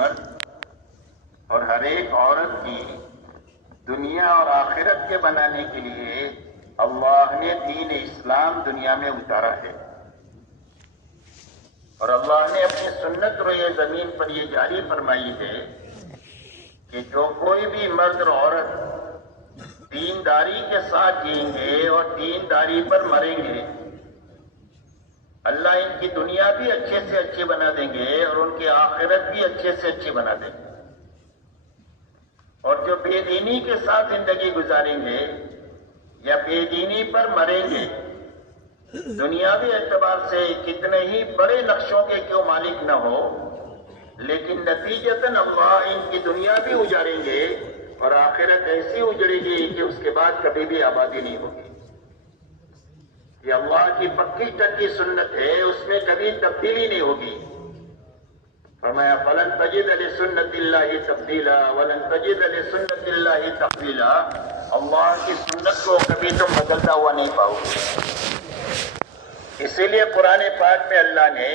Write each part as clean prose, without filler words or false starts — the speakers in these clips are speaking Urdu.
مرد اور ہر ایک عورت کی دنیا اور آخرت کے بنانے کے لیے اللہ نے دین اسلام دنیا میں اتارا ہے، اور اللہ نے اپنی سنت روئے زمین پر یہ جاری فرمائی ہے کہ جو کوئی بھی مرد اور عورت دینداری کے ساتھ جئیں گے اور دینداری پر مریں گے، اللہ ان کی دنیا بھی اچھے سے اچھی بنا دیں گے اور ان کی آخرت بھی اچھے سے اچھی بنا دیں گے۔ اور جو بے دینی کے ساتھ زندگی گزاریں گے یا بے دینی پر مریں گے، دنیاوی اعتبار سے کتنے ہی بڑے نقشوں کے کیوں مالک نہ ہو، لیکن نتیجتاً اللہ ان کی دنیا بھی اجاڑیں گے اور آخرت ایسی اجڑے گی کہ اس کے بعد کبھی بھی آبادی نہیں ہوگی۔ یہ اللہ کی پکی چکی سنت ہے، اس میں کبھی تبدیلی نہیں ہوگی۔ فرمایا فلن تجد لسنت اللہ تبدیلا ولن تجد لسنت اللہ تحویلا، اللہ کی سنت کو کبھی تم بدلتا ہوا نہیں پاؤ گے۔ اسی لیے قرآن پاک میں اللہ نے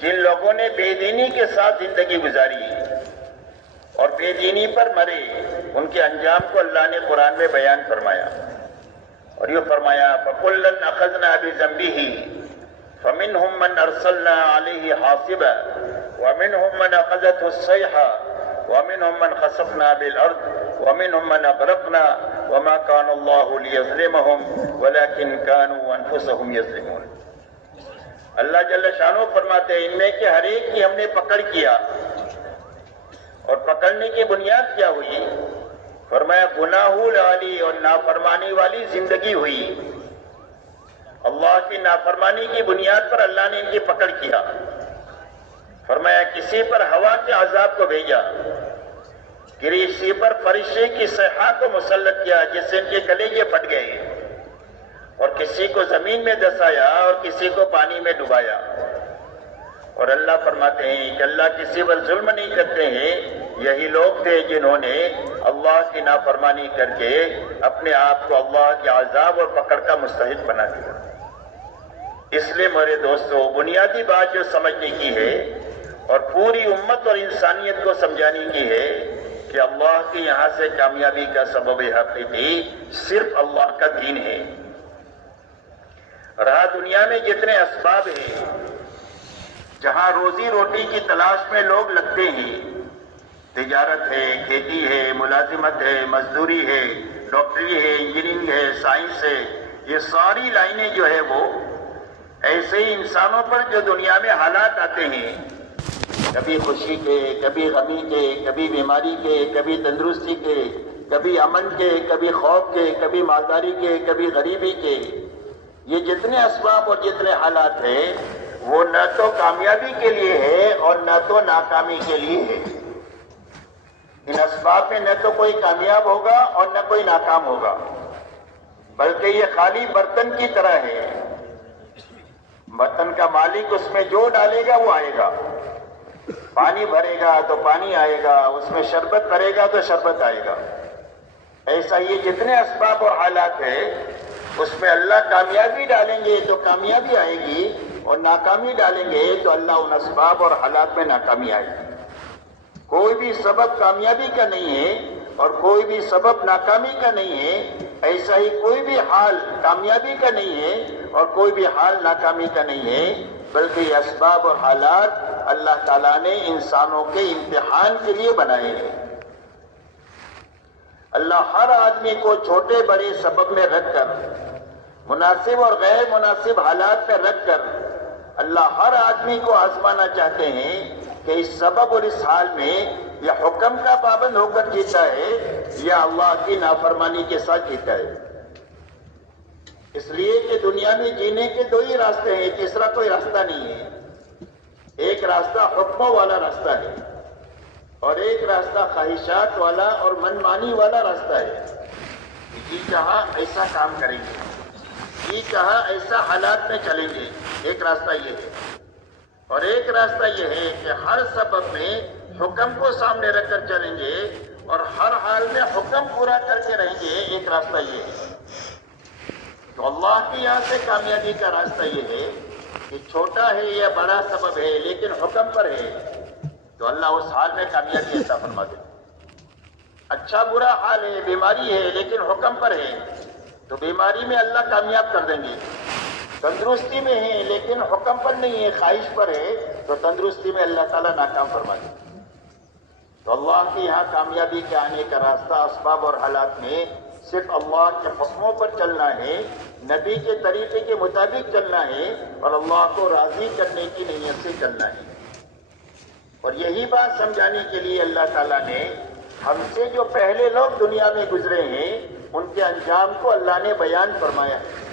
جن لوگوں نے بے دینی کے ساتھ زندگی گزاری اور بے دینی پر مرے، ان کے انجام کو اللہ نے قرآن میں بیان فرمایا، اور یہ فرمایا فَكُلًّا أَخَذْنَا بِذَنبِهِ فَمِنْهُمْ مَنْ أَرْسَلْنَا عَلَيْهِ حَاصِبًا وَمِنْهُمْ مَنْ أَخَذَتْهُ الصَّيْحَةُ وَمِنْهُمْ مَنْ خَسَفْنَا بِالْأَرْضِ وَمِنْهُمْ مَنْ أَغْرَقْنَا وَمَا كَانَ اللَّهُ لِيَظْلِمَهُمْ وَلَكِنْ كَانُوا أَنفُسَهُمْ يَظْلِمُونَ۔ اللہ جل شانہ فرماتے ہیں ان میں کہ ہر ایک کی ہم نے پکڑ کیا، اور پکڑنے کی بنیاد کیا ہوئی؟ فرمایا گناہ والی اور نافرمانی والی زندگی ہوئی۔ اللہ کی نافرمانی کی بنیاد پر اللہ نے ان کی پکڑ کیا۔ فرمایا کسی پر ہوا کے عذاب کو بھیجا، کسی پر فرشتے کی صیحہ کو مسلط کیا جس سے ان کے کلیجے پھٹ گئے، اور کسی کو زمین میں دسایا اور کسی کو پانی میں ڈبایا۔ اور اللہ فرماتے ہیں کہ اللہ کسی پر ظلم نہیں کرتے ہیں، یہی لوگ تھے جنہوں نے اللہ کی نافرمانی کر کے اپنے آپ کو اللہ کے عذاب اور پکڑ کا مستحق بنا دیا۔ اس لیے میرے دوستو، بنیادی بات جو سمجھنے کی ہے اور پوری امت اور انسانیت کو سمجھانے کی ہے کہ اللہ کے یہاں سے کامیابی کا سبب حقیقی صرف اللہ کا دین ہے۔ رہا دنیا میں جتنے اسباب ہیں جہاں روزی روٹی کی تلاش میں لوگ لگتے ہیں، تجارت ہے، کھیتی ہے، ملازمت ہے، مزدوری ہے، ڈاکٹری ہے، انجینئرنگ ہے، سائنس ہے، یہ ساری لائنیں جو ہے وہ ایسے ہی انسانوں پر جو دنیا میں حالات آتے ہیں، کبھی خوشی کے، کبھی غمی کے، کبھی بیماری کے، کبھی تندرستی کے، کبھی امن کے، کبھی خوف کے، کبھی مالداری کے، کبھی غریبی کے، یہ جتنے اسباب اور جتنے حالات ہیں وہ نہ تو کامیابی کے لیے ہے اور نہ تو ناکامی کے لیے ہے۔ ان اسباب میں نہ تو کوئی کامیاب ہوگا اور نہ کوئی ناکام ہوگا، بلکہ یہ خالی برتن کی طرح ہے۔ برتن کا مالک اس میں جو ڈالے گا وہ آئے گا، پانی بھرے گا تو پانی آئے گا، اس میں شربت بھرے گا تو شربت آئے گا۔ ایسا یہ جتنے اسباب اور حالات ہیں اس میں اللہ کامیابی ڈالیں گے تو کامیابی آئے گی، اور ناکامی ڈالیں گے تو اللہ ان اسباب اور حالات میں ناکامی آئے گی۔ کوئی بھی سبب کامیابی کا نہیں ہے اور کوئی بھی سبب ناکامی کا نہیں ہے، ایسا ہی کوئی بھی حال کامیابی کا نہیں ہے اور کوئی بھی حال ناکامی کا نہیں ہے، بلکہ یہ اسباب اور حالات اللہ تعالیٰ نے انسانوں کے امتحان کے لیے بنائے ہیں۔ اللہ ہر آدمی کو چھوٹے بڑے سبب میں رکھ کر، مناسب اور غیر مناسب حالات میں رکھ کر اللہ ہر آدمی کو آزمانا چاہتے ہیں کہ اس سبب اور اس حال میں یہ حکم کا پابند ہو کر جیتا ہے یا اللہ کی نافرمانی کے ساتھ جیتا ہے۔ اس لیے کہ دنیا میں جینے کے دو ہی راستے ہیں، تیسرا کوئی راستہ نہیں ہے۔ ایک راستہ حکموں والا راستہ ہے اور ایک راستہ خواہشات والا اور منمانی والا راستہ ہے۔ جی چاہا ایسا کام کریں گے، جی چاہا ایسا حالات میں چلیں گے، ایک راستہ یہ ہے۔ اور ایک راستہ یہ ہے کہ ہر سبب میں حکم کو سامنے رکھ کر چلیں گے اور ہر حال میں حکم پورا کر کے رہیں گے، ایک راستہ یہ ہے۔ تو اللہ کے یہاں سے کامیابی کا راستہ یہ ہے کہ چھوٹا ہے یا بڑا سبب ہے لیکن حکم پر ہے، تو اللہ اس حال میں کامیابی عطا فرما دیتے. اچھا برا حال ہے، بیماری ہے لیکن حکم پر ہے تو بیماری میں اللہ کامیاب کر دیں گے. تندرستی میں ہے لیکن حکم پر نہیں ہے، خواہش پر ہے تو تندرستی میں اللہ تعالیٰ ناکام فرما دیں. تو اللہ کے یہاں کامیابی کے آنے کا راستہ اسباب اور حالات میں صرف اللہ کے حکموں پر چلنا ہے، نبی کے طریقے کے مطابق چلنا ہے اور اللہ کو راضی کرنے کی نیت سے چلنا ہے. اور یہی بات سمجھانے کے لیے اللہ تعالیٰ نے ہم سے جو پہلے لوگ دنیا میں گزرے ہیں ان کے انجام کو اللہ نے بیان فرمایا ہے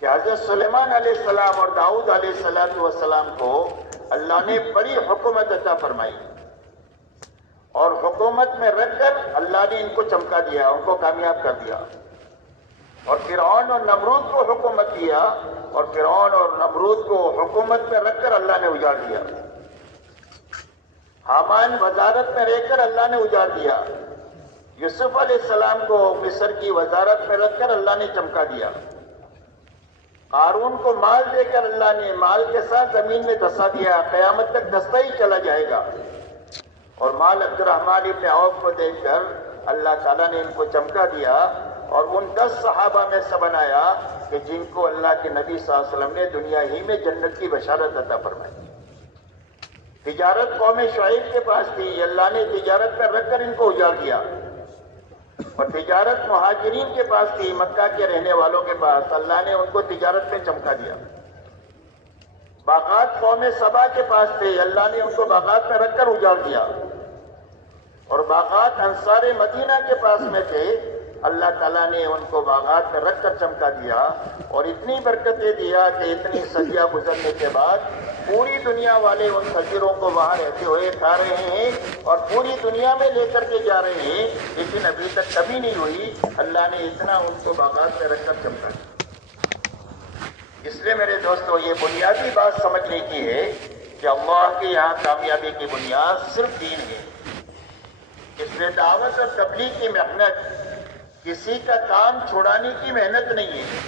کہ حضرت سلیمان علیہ السلام اور داؤد علیہ السلام کو اللہ نے بڑی حکومت عطا فرمائی اور حکومت میں رکھ کر اللہ نے ان کو چمکا دیا، ان کو کامیاب کر دیا. اور فرعون اور نمرود کو حکومت دیا اور فرعون اور نمرود کو حکومت میں رکھ کر اللہ نے اجاڑ دیا. حامان وزارت میں رہ کر اللہ نے اجاڑ دیا. یوسف علیہ السلام کو مصر کی وزارت میں رکھ کر اللہ نے چمکا دیا. قارون کو مال دے کر اللہ نے مال کے ساتھ زمین میں دھسا دیا، قیامت تک دھستا ہی چلا جائے گا. اور مال عبد الرحمن ابن عوف کو دیکھ کر اللہ تعالیٰ نے ان کو چمکا دیا اور ان 10 صحابہ میں سے بنایا کہ جن کو اللہ کے نبی صلی اللہ علیہ وسلم نے دنیا ہی میں جنت کی بشارت عطا فرمائی. تجارت قوم شعیب کے پاس تھی، اللہ نے تجارت پر رکھ کر ان کو اجاڑ دیا. اور تجارت مہاجرین کے پاس تھی، مکہ کے رہنے والوں کے پاس، اللہ نے ان کو تجارت میں چمکا دیا. باغات قوم سبا کے پاس تھے، اللہ نے ان کو باغات میں رکھ کر اجاڑ دیا. اور باغات انصار مدینہ کے پاس میں تھے، اللہ تعالیٰ نے ان کو باغات میں رکھ کر چمکا دیا اور اتنی برکتیں دیا کہ اتنی صدیاں گزرنے کے بعد پوری دنیا والے ان کھجوروں کو وہاں رہتے ہوئے کھا رہے ہیں اور پوری دنیا میں لے کر کے جا رہے ہیں، لیکن ابھی تک کبھی نہیں ہوئی. اللہ نے اتنا ان کو باغات میں رکھ کر چمکا دیا. اس لیے میرے دوستو یہ بنیادی بات سمجھنے کی ہے کہ اللہ کے یہاں کامیابی کی بنیاد صرف دین ہے. اس لیے دعوت اور تبلیغ کی محنت کسی کا کام چھڑانے کی محنت نہیں ہے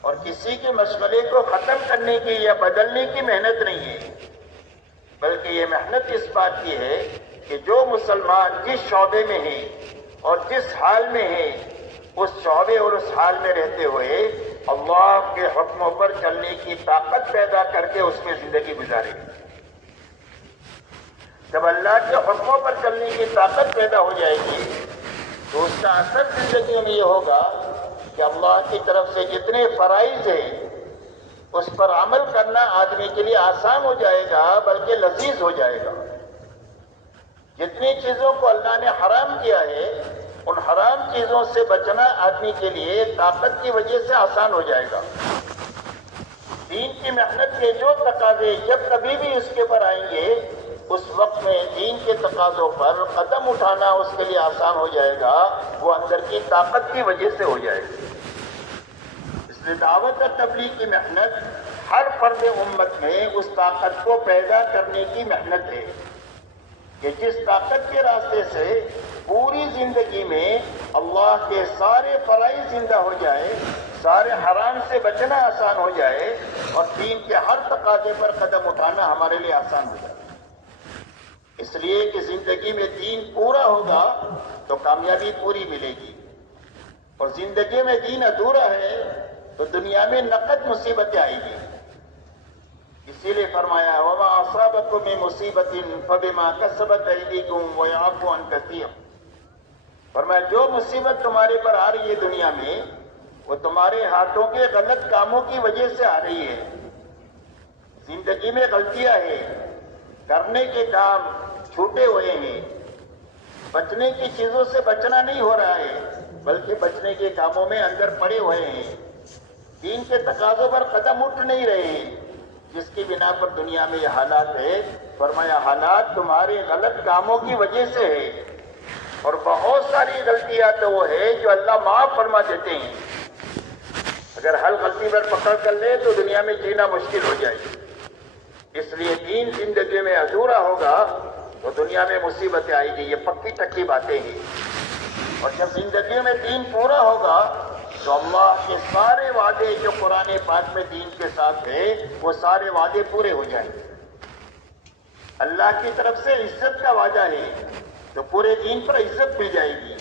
اور کسی کے مشغلے کو ختم کرنے کی یا بدلنے کی محنت نہیں ہے، بلکہ یہ محنت اس بات کی ہے کہ جو مسلمان جس شعبے میں ہیں اور جس حال میں ہیں اس شعبے اور اس حال میں رہتے ہوئے اللہ کے حکموں پر چلنے کی طاقت پیدا کر کے اس میں زندگی گزارے. جب اللہ کے حکموں پر چلنے کی طاقت پیدا ہو جائے گی تو اس کا اثر زندگی میں یہ ہوگا کہ اللہ کی طرف سے جتنے فرائض ہیں اس پر عمل کرنا آدمی کے لیے آسان ہو جائے گا، بلکہ لذیذ ہو جائے گا. جتنی چیزوں کو اللہ نے حرام کیا ہے ان حرام چیزوں سے بچنا آدمی کے لیے طاقت کی وجہ سے آسان ہو جائے گا. دین کی محنت کے جو تقاضے جب کبھی بھی اس کے پر آئیں گے اس وقت میں دین کے تقاضوں پر قدم اٹھانا اس کے لیے آسان ہو جائے گا، وہ اندر کی طاقت کی وجہ سے ہو جائے گا. اس لیے دعوت اور تبلیغ کی محنت ہر فرد امت میں اس طاقت کو پیدا کرنے کی محنت ہے کہ جس طاقت کے راستے سے پوری زندگی میں اللہ کے سارے فرائض زندہ ہو جائے، سارے حرام سے بچنا آسان ہو جائے اور دین کے ہر تقاضے پر قدم اٹھانا ہمارے لیے آسان ہو جائے. اس لیے کہ زندگی میں دین پورا ہوگا تو کامیابی پوری ملے گی، اور زندگی میں دین ادھورا ہے تو دنیا میں نقد مصیبتیں آئیں گی. اسی لیے فرمایا وَمَا أَصَابَكُم مِّن مُّصِيبَةٍ فَبِمَا كَسَبَتْ أَيْدِيكُمْ وَيَعْفُو عَن كَثِيرٍ. فرمایا جو مصیبت تمہارے پر آ رہی ہے دنیا میں وہ تمہارے ہاتھوں کے غلط کاموں کی وجہ سے آ رہی ہے. زندگی میں غلطیاں ہیں، کرنے کے کام چھوٹے ہوئے ہیں، بچنے کی چیزوں سے بچنا نہیں ہو رہا ہے بلکہ بچنے کے کاموں میں اندر پڑے ہوئے ہیں. دین کے تقاضوں پر قدم اٹھ نہیں رہے ہیں، جس کی بنا پر دنیا میں یہ حالات ہے. فرمایا حالات تمہارے غلط کاموں کی وجہ سے ہے، اور بہت ساری غلطیاں تو وہ ہے جو اللہ معاف فرما دیتے ہیں. اگر ہر غلطی پر پکڑ کر لے تو دنیا میں جینا مشکل ہو جائے گی. اس لیے دین زندگی میں ادھورا ہوگا تو دنیا میں مصیبتیں آئیں گی، یہ پکی ٹکی باتیں ہیں. اور جب زندگی میں دین پورا ہوگا تو اللہ کے سارے وعدے جو قرآن پاک میں دین کے ساتھ ہیں وہ سارے وعدے پورے ہو جائیں گے. اللہ کی طرف سے عزت کا وعدہ ہے تو پورے دین پر عزت مل جائے گی.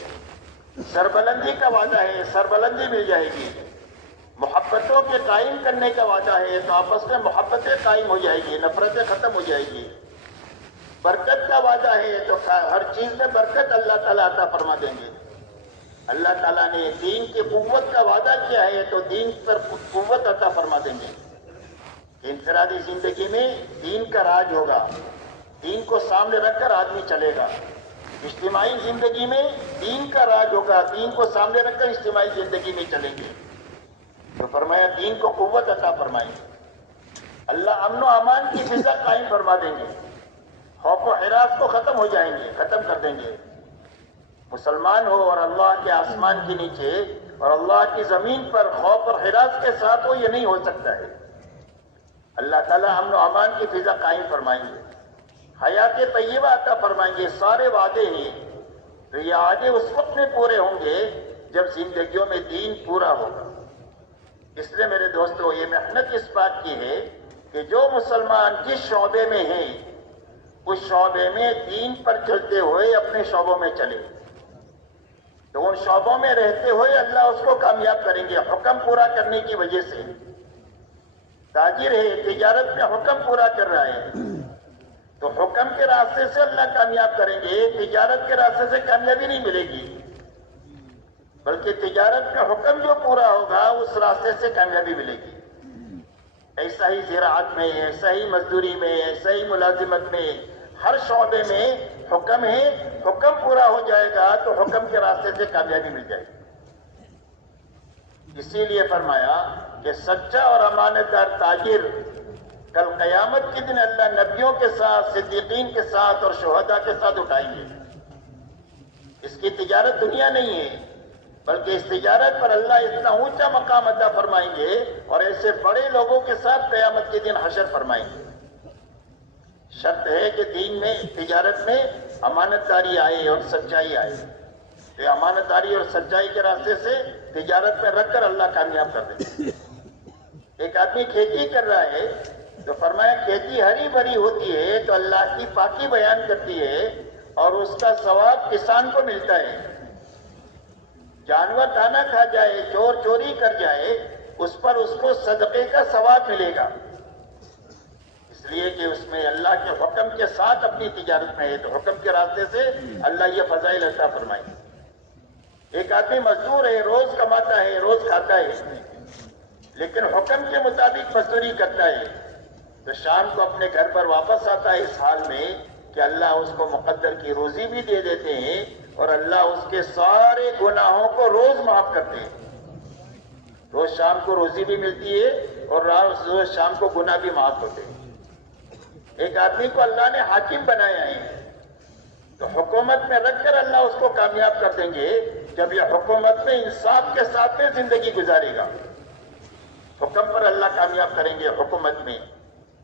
سربلندی کا وعدہ ہے، سربلندی مل جائے گی. محبتوں کے قائم کرنے کا وعدہ ہے تو آپس میں محبتیں قائم ہو جائے گی، نفرتیں ختم ہو جائے گی. برکت کا وعدہ ہے تو ہر چیز میں برکت اللہ تعالیٰ عطا فرما دیں گے. اللہ تعالیٰ نے دین کی قوت کا وعدہ کیا ہے تو دین پر قوت عطا فرما دیں گے. انفرادی زندگی میں دین کا راج ہوگا، دین کو سامنے رکھ کر آدمی چلے گا. اجتماعی زندگی میں دین کا راج ہوگا، دین کو سامنے رکھ کر اجتماعی زندگی میں چلیں گے. تو فرمایا دین کو قوت عطا فرمائیں گے. اللہ امن و امان کی فضا قائم فرما دیں گے. خوف و ہراس کو ختم ہو جائیں گے، ختم کر دیں گے. مسلمان ہو اور اللہ کے آسمان کے نیچے اور اللہ کی زمین پر خوف اور ہراس کے ساتھ ہو، یہ نہیں ہو سکتا ہے. اللہ تعالیٰ امن و امان کی فضا قائم فرمائیں گے، حیات طیبہ عطا فرمائیں گے. سارے وعدے ہیں تو یہ آگے اس وقت میں پورے ہوں گے جب زندگیوں میں دین پورا ہوگا. اس لیے میرے دوستو یہ محنت اس بات کی ہے کہ جو مسلمان جس شعبے میں ہیں اس شعبے میں دین پر چلتے ہوئے اپنے شعبوں میں چلے تو ان شعبوں میں رہتے ہوئے اللہ اس کو کامیاب کریں گے حکم پورا کرنے کی وجہ سے. تاجر ہے، تجارت میں حکم پورا کر رہا ہے تو حکم کے راستے سے اللہ کامیاب کریں گے. تجارت کے راستے سے کامیابی نہیں ملے گی بلکہ تجارت کا حکم جو پورا ہوگا اس راستے سے کامیابی ملے گی. ایسا ہی زراعت میں، ایسا ہی مزدوری میں، ایسا ہی ملازمت میں، ہر شعبے میں حکم ہے، حکم پورا ہو جائے گا تو حکم کے راستے سے کامیابی مل جائے گی. اسی لیے فرمایا کہ سچا اور امانت دار تاجر کل قیامت کے دن اللہ نبیوں کے ساتھ، صدیقین کے ساتھ اور شہداء کے ساتھ اٹھائیں گے. اس کی تجارت دنیا نہیں ہے بلکہ اس تجارت پر اللہ اتنا اونچا مقام عطا فرمائیں گے اور ایسے بڑے لوگوں کے ساتھ قیامت کے دن حشر فرمائیں گے. شرط ہے کہ دین میں، تجارت میں امانت داری آئے اور سچائی آئے. تو امانت داری اور سچائی کے راستے سے تجارت میں رکھ کر اللہ کامیاب کر دے. ایک آدمی کھیتی کر رہا ہے تو فرمایا کھیتی ہری بھری ہوتی ہے تو اللہ کی پاکی بیان کرتی ہے اور اس کا ثواب کسان کو ملتا ہے. جانور دانا کھا جائے، چور چوری کر جائے، اس پر اس کو صدقے کا ثواب ملے گا. اس لیے کہ اس میں اللہ کے حکم کے ساتھ اپنی تجارت میں ہے تو حکم کے راستے سے اللہ یہ فضائل عطا فرمائے. ایک آدمی مزدور ہے، روز کماتا ہے، روز کھاتا ہے لیکن حکم کے مطابق مزدوری کرتا ہے تو شام کو اپنے گھر پر واپس آتا ہے اس حال میں کہ اللہ اس کو مقدر کی روزی بھی دے دیتے ہیں اور اللہ اس کے سارے گناہوں کو روز معاف کرتے ہیں. روز شام کو روزی بھی ملتی ہے اور روز شام کو گناہ بھی معاف ہوتے ہیں. ایک آدمی کو اللہ نے حاکم بنایا ہے تو حکومت میں رکھ کر اللہ اس کو کامیاب کر دیں گے جب یہ حکومت میں انصاف کے ساتھ میں زندگی گزارے گا. حکم پر اللہ کامیاب کریں گے. حکومت میں،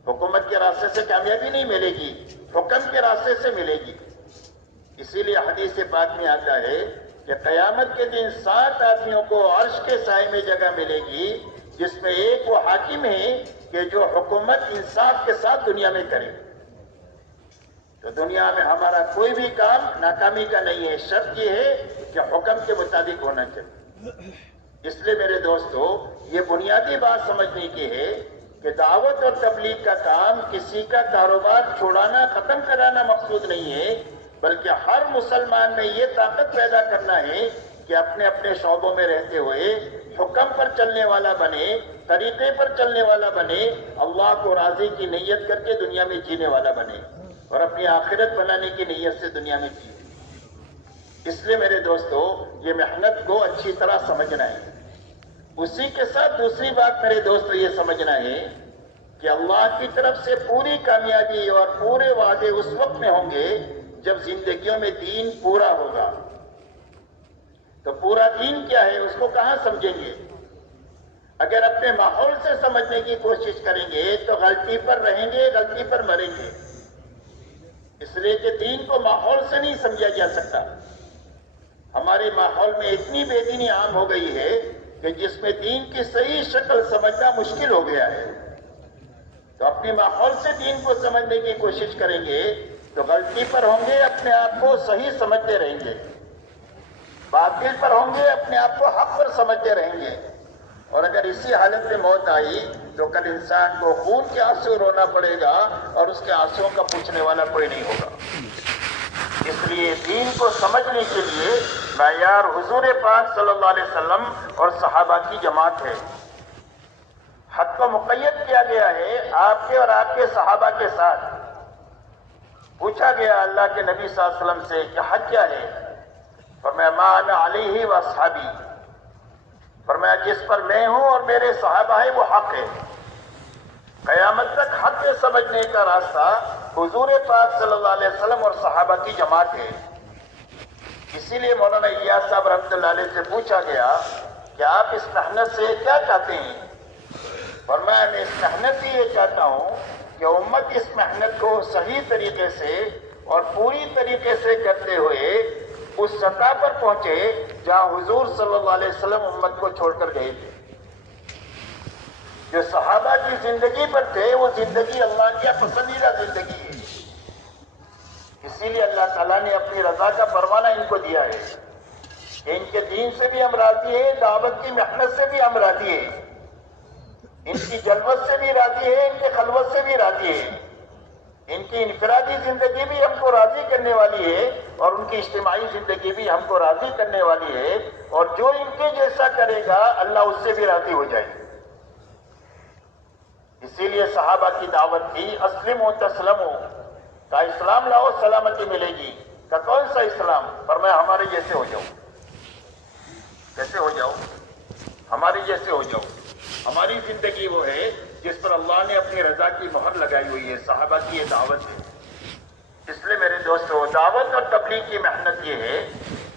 حکومت کے راستے سے کامیابی نہیں ملے گی، حکم کے راستے سے ملے گی. اسی لیے حدیث پاک میں آتا ہے کہ قیامت کے دن 7 آدمیوں کو عرش کے سائے میں جگہ ملے گی جس میں ایک وہ حاکم ہے کہ جو حکومت انصاف کے ساتھ دنیا میں کرے. تو دنیا میں ہمارا کوئی بھی کام ناکامی کا نہیں ہے، شرط یہ ہے کہ حکم کے مطابق ہونا چاہیے. اس لیے میرے دوستو یہ بنیادی بات سمجھنے کی ہے کہ دعوت اور تبلیغ کا کام کسی کا کاروبار چھوڑانا، ختم کرانا مقصود نہیں ہے بلکہ ہر مسلمان میں یہ طاقت پیدا کرنا ہے کہ اپنے اپنے شعبوں میں رہتے ہوئے حکم پر چلنے والا بنے، طریقے پر چلنے والا بنے، اللہ کو راضی کی نیت کر کے دنیا میں جینے والا بنے اور اپنی آخرت بنانے کی نیت سے دنیا میں جیے. اس لیے میرے دوستو یہ محنت کو اچھی طرح سمجھنا ہے. اسی کے ساتھ دوسری بات میرے دوستو یہ سمجھنا ہے کہ اللہ کی طرف سے پوری کامیابی اور پورے وعدے اس وقت میں ہوں گے جب زندگیوں میں دین پورا ہوگا. تو پورا دین کیا ہے اس کو کہاں سمجھیں گے؟ اگر اپنے ماحول سے سمجھنے کی کوشش کریں گے تو غلطی پر رہیں گے، غلطی پر مریں گے. اس لیے کہ دین کو ماحول سے نہیں سمجھا جا سکتا. ہمارے ماحول میں اتنی بے دینی عام ہو گئی ہے کہ جس میں دین کی صحیح شکل سمجھنا مشکل ہو گیا ہے. تو اپنے ماحول سے دین کو سمجھنے کی کوشش کریں گے تو غلطی پر ہوں گے اپنے آپ کو صحیح سمجھتے رہیں گے، باطل پر ہوں گے اپنے آپ کو حق پر سمجھتے رہیں گے، اور اگر اسی حالت میں موت آئی تو کل انسان کو خون کے آنسو رونا پڑے گا اور اس کے آنسوؤں کا پوچھنے والا کوئی نہیں ہوگا۔ اس لیے دین کو سمجھنے کے لیے معیار حضور پاک صلی اللہ علیہ وسلم اور صحابہ کی جماعت ہے۔ حق کو مقید کیا گیا ہے آپ کے اور آپ کے صحابہ کے ساتھ۔ پوچھا گیا اللہ کے نبی صلی اللہ علیہ وسلم سے کہ حق کیا ہے؟ فرمایا ما انا علیہ و اصحابی، فرمایا جس پر میں ہوں اور میرے صحابہ ہیں وہ حق ہے۔ قیامت تک حق کے سمجھنے کا راستہ حضور پاک صلی اللہ علیہ وسلم اور صحابہ کی جماعت ہے۔ اسی لیے مولانا الیاس صاحب رحمۃ اللہ علیہ سے پوچھا گیا کہ آپ اس محنت سے کیا چاہتے ہیں؟ فرمایا میں اس محنت سے یہ چاہتا ہوں کہ امت اس محنت کو صحیح طریقے سے اور پوری طریقے سے کرتے ہوئے اس سطح پر پہنچے جہاں حضور صلی اللہ علیہ وسلم امت کو چھوڑ کر گئے تھے۔ جو صحابہ کی زندگی پر تھے وہ زندگی اللہ کی پسندیدہ زندگی ہے، اسی لیے اللہ تعالیٰ نے اپنی رضا کا پروانہ ان کو دیا ہے کہ ان کے دین سے بھی ہم راضی ہیں، دعوت کی محنت سے بھی ہم راضی ہیں، ان کی جلوت سے بھی راضی ہے، ان کے خلوت سے بھی راضی ہے، ان کی انفرادی زندگی بھی ہم کو راضی کرنے والی ہے اور ان کی اجتماعی زندگی بھی ہم کو راضی کرنے والی ہے، اور جو ان کے جیسا کرے گا اللہ اس سے بھی راضی ہو جائے گا۔ اسی لیے صحابہ کی دعوت تھی اسلموا تسلموا، کا اسلام لاؤ سلامتی ملے گی۔ کا کون سا اسلام؟ فرمایا ہمارے جیسے ہو جاؤ۔ کیسے ہو جاؤ؟ ہمارے جیسے ہو جاؤ۔ ہماری زندگی وہ ہے جس پر اللہ نے اپنی رضا کی مہر لگائی ہوئی ہے، صحابہ کی یہ دعوت ہے۔ اس لیے میرے دوستو دعوت اور تبلیغ کی محنت یہ ہے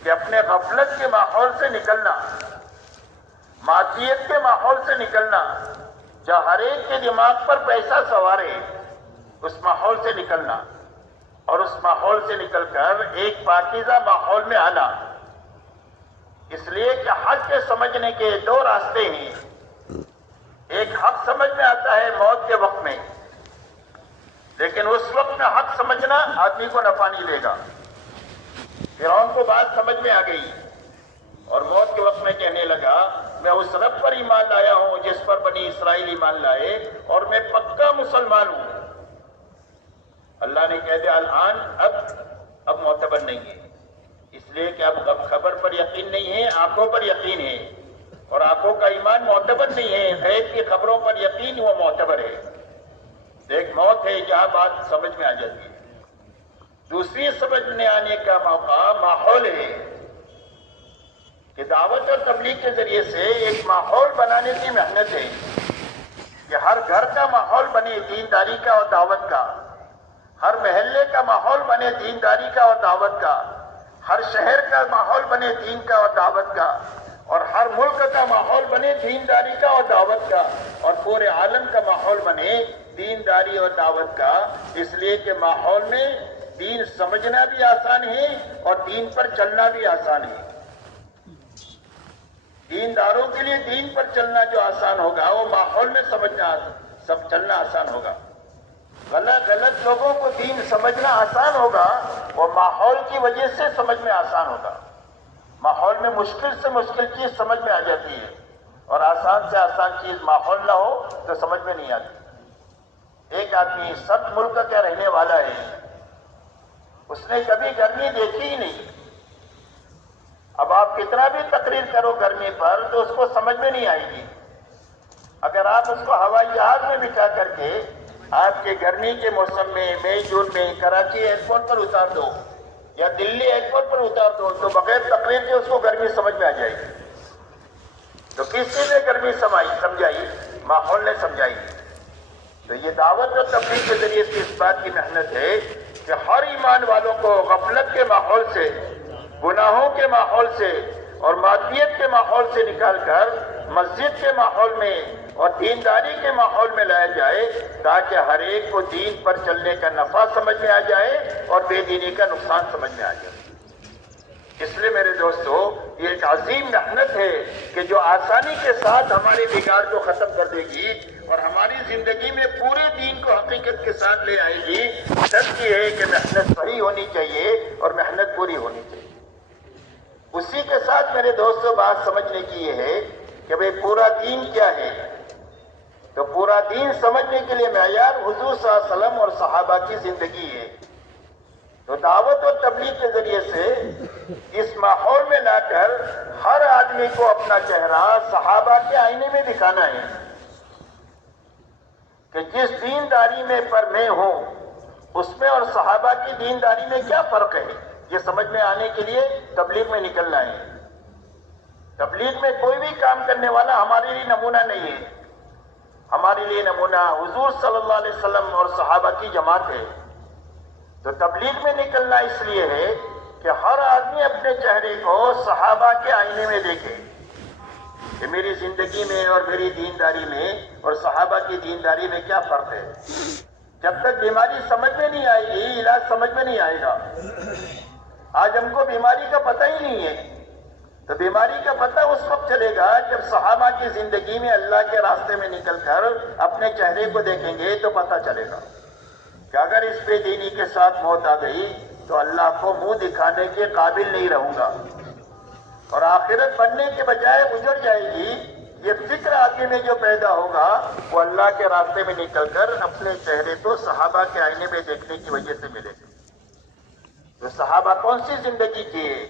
کہ اپنے غفلت کے ماحول سے نکلنا، معصیت کے ماحول سے نکلنا، جہاں ہر ایک کے دماغ پر پیسہ سوار ہے اس ماحول سے نکلنا، اور اس ماحول سے نکل کر ایک پاکیزہ ماحول میں آنا۔ اس لیے کہ حق کے سمجھنے کے دو راستے ہیں، ایک حق سمجھ میں آتا ہے موت کے وقت میں، لیکن اس وقت میں حق سمجھنا آدمی کو نفع نہیں دے گا۔ فرعون کو بات سمجھ میں آ گئی اور موت کے وقت میں کہنے لگا میں اس رب پر ایمان لایا ہوں جس پر بنی اسرائیل ایمان لائے اور میں پکا مسلمان ہوں۔ اللہ نے کہہ دیا الآن اب معتبر نہیں ہے، اس لیے کہ اب خبر پر یقین نہیں ہے، آنکھوں پر یقین ہے، اور آنکھوں کا ایمان معتبر نہیں ہے، غیب کی خبروں پر یقین وہ معتبر ہے۔ ایک موت ہے جہاں بات سمجھ میں آ جاتی ہے۔ دوسری سمجھنے آنے کا موقع ماحول ہے کہ دعوت اور تبلیغ کے ذریعے سے ایک ماحول بنانے کی محنت ہے کہ ہر گھر کا ماحول بنے دینداری کا اور دعوت کا، ہر محلے کا ماحول بنے دینداری کا اور دعوت کا، ہر شہر کا ماحول بنے دین کا اور دعوت کا، اور ہر ملک کا ماحول بنے دینداری کا اور دعوت کا، اور پورے عالم کا ماحول بنے دینداری اور دعوت کا۔ اس لیے کہ ماحول میں دین سمجھنا بھی آسان ہے اور دین پر چلنا بھی آسان ہے۔ دینداروں کے لیے دین پر چلنا جو آسان ہوگا وہ ماحول میں چلنا آسان ہوگا۔ غلط لوگوں کو دین سمجھنا آسان ہوگا، وہ ماحول کی وجہ سے سمجھ میں آسان ہوگا۔ ماحول میں مشکل سے مشکل چیز سمجھ میں آ جاتی ہے، اور آسان سے آسان چیز ماحول نہ ہو تو سمجھ میں نہیں آتی۔ ایک آدمی سب ملک کا رہنے والا ہے، اس نے کبھی گرمی دیکھی ہی نہیں۔ اب آپ کتنا بھی تقریر کرو گرمی پر تو اس کو سمجھ میں نہیں آئے گی۔ اگر آپ اس کو ہوائی جہاز میں بٹھا کر کے آپ کے گرمی کے موسم میں مئی جون میں کراچی ایئرپورٹ پر اتار دو یا دلی ایئرپورٹ پر اتار دو تو بغیر تقریر کے اس کو گرمی سمجھ میں آ جائے گی۔ تو کس چیز نے گرمی سمجھائی؟ ماحول نے سمجھائی۔ تو یہ دعوت اور تبلیغ کے ذریعے سے اس بات کی محنت ہے کہ ہر ایمان والوں کو غفلت کے ماحول سے، گناہوں کے ماحول سے اور معصیت کے ماحول سے نکال کر مسجد کے ماحول میں اور دینداری کے ماحول میں لایا جائے، تاکہ ہر ایک کو دین پر چلنے کا نفع سمجھ میں آ جائے اور بے دینی کا نقصان سمجھ میں آ جائے۔ اس لیے میرے دوستو یہ ایک عظیم محنت ہے کہ جو آسانی کے ساتھ ہمارے بگاڑ کو ختم کر دے گی اور ہماری زندگی میں پورے دین کو حقیقت کے ساتھ لے آئے گی۔ شرط یہ ہے کہ محنت صحیح ہونی چاہیے اور محنت پوری ہونی چاہیے۔ اسی کے ساتھ میرے دوستو بات سمجھنے کی یہ ہے کہ بھئی پورا دین کیا ہے؟ تو پورا دین سمجھنے کے لیے معیار حضور صلی اللہ علیہ وسلم اور صحابہ کی زندگی ہے۔ تو دعوت اور تبلیغ کے ذریعے سے اس ماحول میں لا کر ہر آدمی کو اپنا چہرہ صحابہ کے آئینے میں دکھانا ہے کہ جس دینداری میں پر میں ہوں اس میں اور صحابہ کی دینداری میں کیا فرق ہے، یہ سمجھ میں آنے کے لیے تبلیغ میں نکلنا ہے۔ تبلیغ میں کوئی بھی کام کرنے والا ہمارے لیے نمونہ نہیں ہے، ہمارے لیے نمونہ حضور صلی اللہ علیہ وسلم اور صحابہ کی جماعت ہے۔ تو تبلیغ میں نکلنا اس لیے ہے کہ ہر آدمی اپنے چہرے کو صحابہ کے آئینے میں دیکھے کہ میری زندگی میں اور میری دینداری میں اور صحابہ کی دینداری میں کیا فرق ہے۔ جب تک بیماری سمجھ میں نہیں آئے گی، علاج سمجھ میں نہیں آئے گا۔ آج ہم کو بیماری کا پتہ ہی نہیں ہے، تو بیماری کا پتہ اس وقت چلے گا جب صحابہ کی زندگی میں اللہ کے راستے میں نکل کر اپنے چہرے کو دیکھیں گے تو پتہ چلے گا کہ اگر اس بے دینی کے ساتھ موت آ گئی تو اللہ کو منہ دکھانے کے قابل نہیں رہوں گا اور آخرت بننے کے بجائے گزر جائے گی۔ یہ فکر آدمی میں جو پیدا ہوگا وہ اللہ کے راستے میں نکل کر اپنے چہرے کو صحابہ کے آئینے میں دیکھنے کی وجہ سے ملے گا۔ تو صحابہ کون سی زندگی کی ہے؟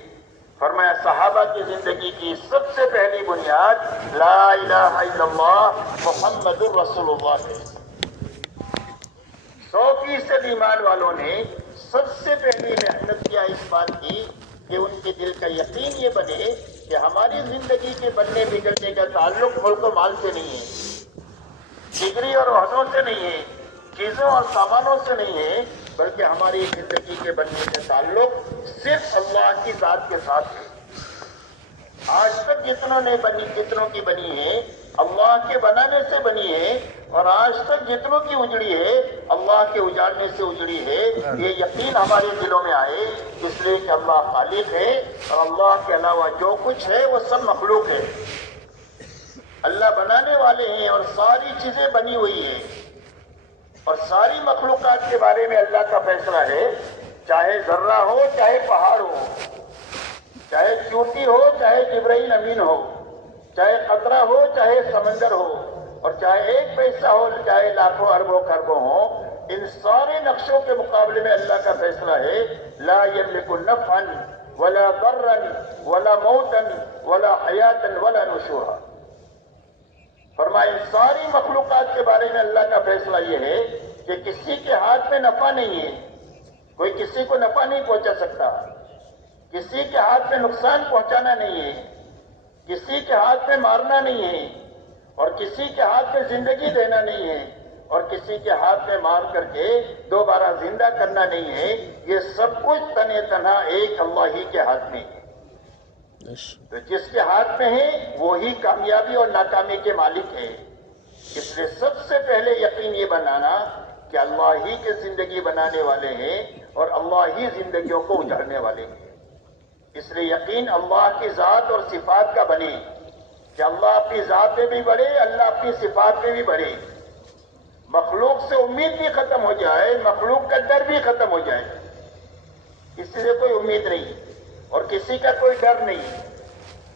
فرمایا صحابہ کی زندگی کی سب سے پہلی بنیاد لا الہ الا اللہ محمد الرسول اللہ ہے۔ 100% ایمان والوں نے سب سے پہلی محنت کیا اس بات کی کہ ان کے دل کا یقین یہ بنے کہ ہماری زندگی کے بننے بگڑنے کا تعلق ملک و مال سے نہیں ہے، ڈگری اور عہدوں سے نہیں ہے، چیزوں اور سامانوں سے نہیں ہے، بلکہ ہماری زندگی کے بننے کا تعلق صرف اللہ کی ذات کے ساتھ ہے۔ آج تک جتنوں کی بنی ہے اللہ کے بنانے سے بنی ہے، اور آج تک جتنوں کی اجڑی ہے اللہ کے اجاڑنے سے اجڑی ہے۔ یہ یقین ہمارے دلوں میں آئے اس لیے کہ اللہ خالق ہے اور اللہ کے علاوہ جو کچھ ہے وہ سب مخلوق ہے۔ اللہ بنانے والے ہیں اور ساری چیزیں بنی ہوئی ہیں اور ساری مخلوقات کے بارے میں اللہ کا فیصلہ ہے، چاہے ذرہ ہو چاہے پہاڑ ہو، چاہے چونٹی ہو چاہے جبرائیل امین ہو، چاہے قطرہ ہو چاہے سمندر ہو، اور چاہے ایک پیسہ ہو چاہے لاکھوں اربوں خربوں ہوں، ان سارے نقشوں کے مقابلے میں اللہ کا فیصلہ ہے لا یملک نفعا ولا ضرا ولا موتا ولا حیاتا ولا نشورا۔ فرمایا ان ساری مخلوقات کے بارے میں اللہ کا فیصلہ یہ ہے کہ کسی کے ہاتھ میں نفع نہیں ہے، کوئی کسی کو نفع نہیں پہنچا سکتا، کسی کے ہاتھ میں نقصان پہنچانا نہیں ہے، کسی کے ہاتھ میں مارنا نہیں ہے، اور کسی کے ہاتھ میں زندگی دینا نہیں ہے، اور کسی کے ہاتھ میں مار کر کے دوبارہ زندہ کرنا نہیں ہے۔ یہ سب کچھ تنے تنہا ایک اللہ ہی کے ہاتھ میں ہے۔ تو جس کے ہاتھ میں ہے وہی کامیابی اور ناکامی کے مالک ہے۔ اس لیے سب سے پہلے یقین یہ بنانا کہ اللہ ہی کے زندگی بنانے والے ہیں اور اللہ ہی زندگیوں کو اجاڑنے والے ہیں۔ اس لیے یقین اللہ کی ذات اور صفات کا بنے کہ اللہ اپنی ذات میں بھی بڑھے، اللہ اپنی صفات میں بھی بڑھے۔ مخلوق سے امید بھی ختم ہو جائے، مخلوق کا ڈر بھی ختم ہو جائے، کسی سے کوئی امید نہیں اور کسی کا کوئی ڈر نہیں۔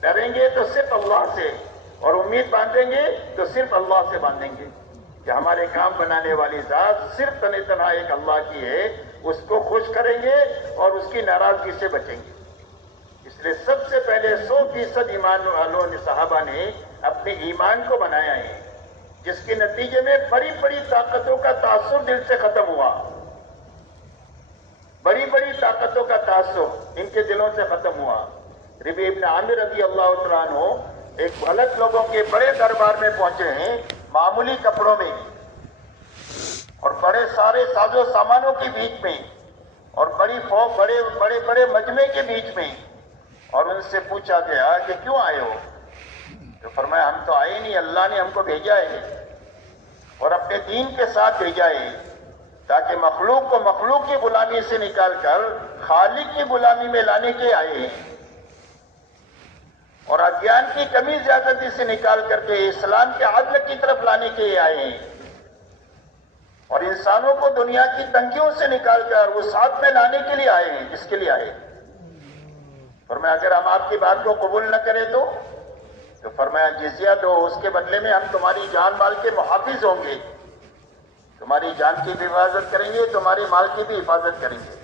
ڈریں گے تو صرف اللہ سے اور امید باندھیں گے تو صرف اللہ سے باندھیں گے کہ ہمارے کام بنانے والی ذات صرف تنہا تنہا ایک اللہ کی ہے، اس کو خوش کریں گے اور اس کی ناراضگی سے بچیں گے۔ اس لیے سب سے پہلے 100% ایمان والوں نے صحابہ نے اپنے ایمان کو بنایا ہے، جس کے نتیجے میں بڑی بڑی طاقتوں کا تاثر دل سے ختم ہوا۔ بڑی بڑی طاقتوں کا تاثر ان کے دلوں سے ختم ہوا۔ ربیع ابن عامر رضی اللہ تعالیٰ عنہ ایک غلط لوگوں کے بڑے دربار میں پہنچے ہیں، معمولی کپڑوں میں اور بڑے سارے ساز و سامانوں کے بیچ میں اور بڑے بڑے مجمع کے بیچ میں، اور ان سے پوچھا گیا کہ کیوں آئے ہو؟ تو فرمایا ہم تو آئے نہیں، اللہ نے ہم کو بھیجا ہے اور اپنے دین کے ساتھ بھیجا ہے تاکہ مخلوق کو مخلوق کی غلامی سے نکال کر خالق کی غلامی میں لانے کے آئے ہیں۔ اور ادیان کی کمی زیادتی سے نکال کر کے اسلام کے عدل کی طرف لانے کے لیے آئے ہیں، اور انسانوں کو دنیا کی تنگیوں سے نکال کر وسعت میں لانے کے لیے آئے ہیں۔ اس کے لیے آئے فرمایا اگر ہم آپ کی بات کو قبول نہ کریں تو فرمایا جزیہ دو، اس کے بدلے میں ہم تمہاری جان مال کے محافظ ہوں گے، تمہاری جان کی بھی حفاظت کریں گے، تمہارے مال کی بھی حفاظت کریں گے۔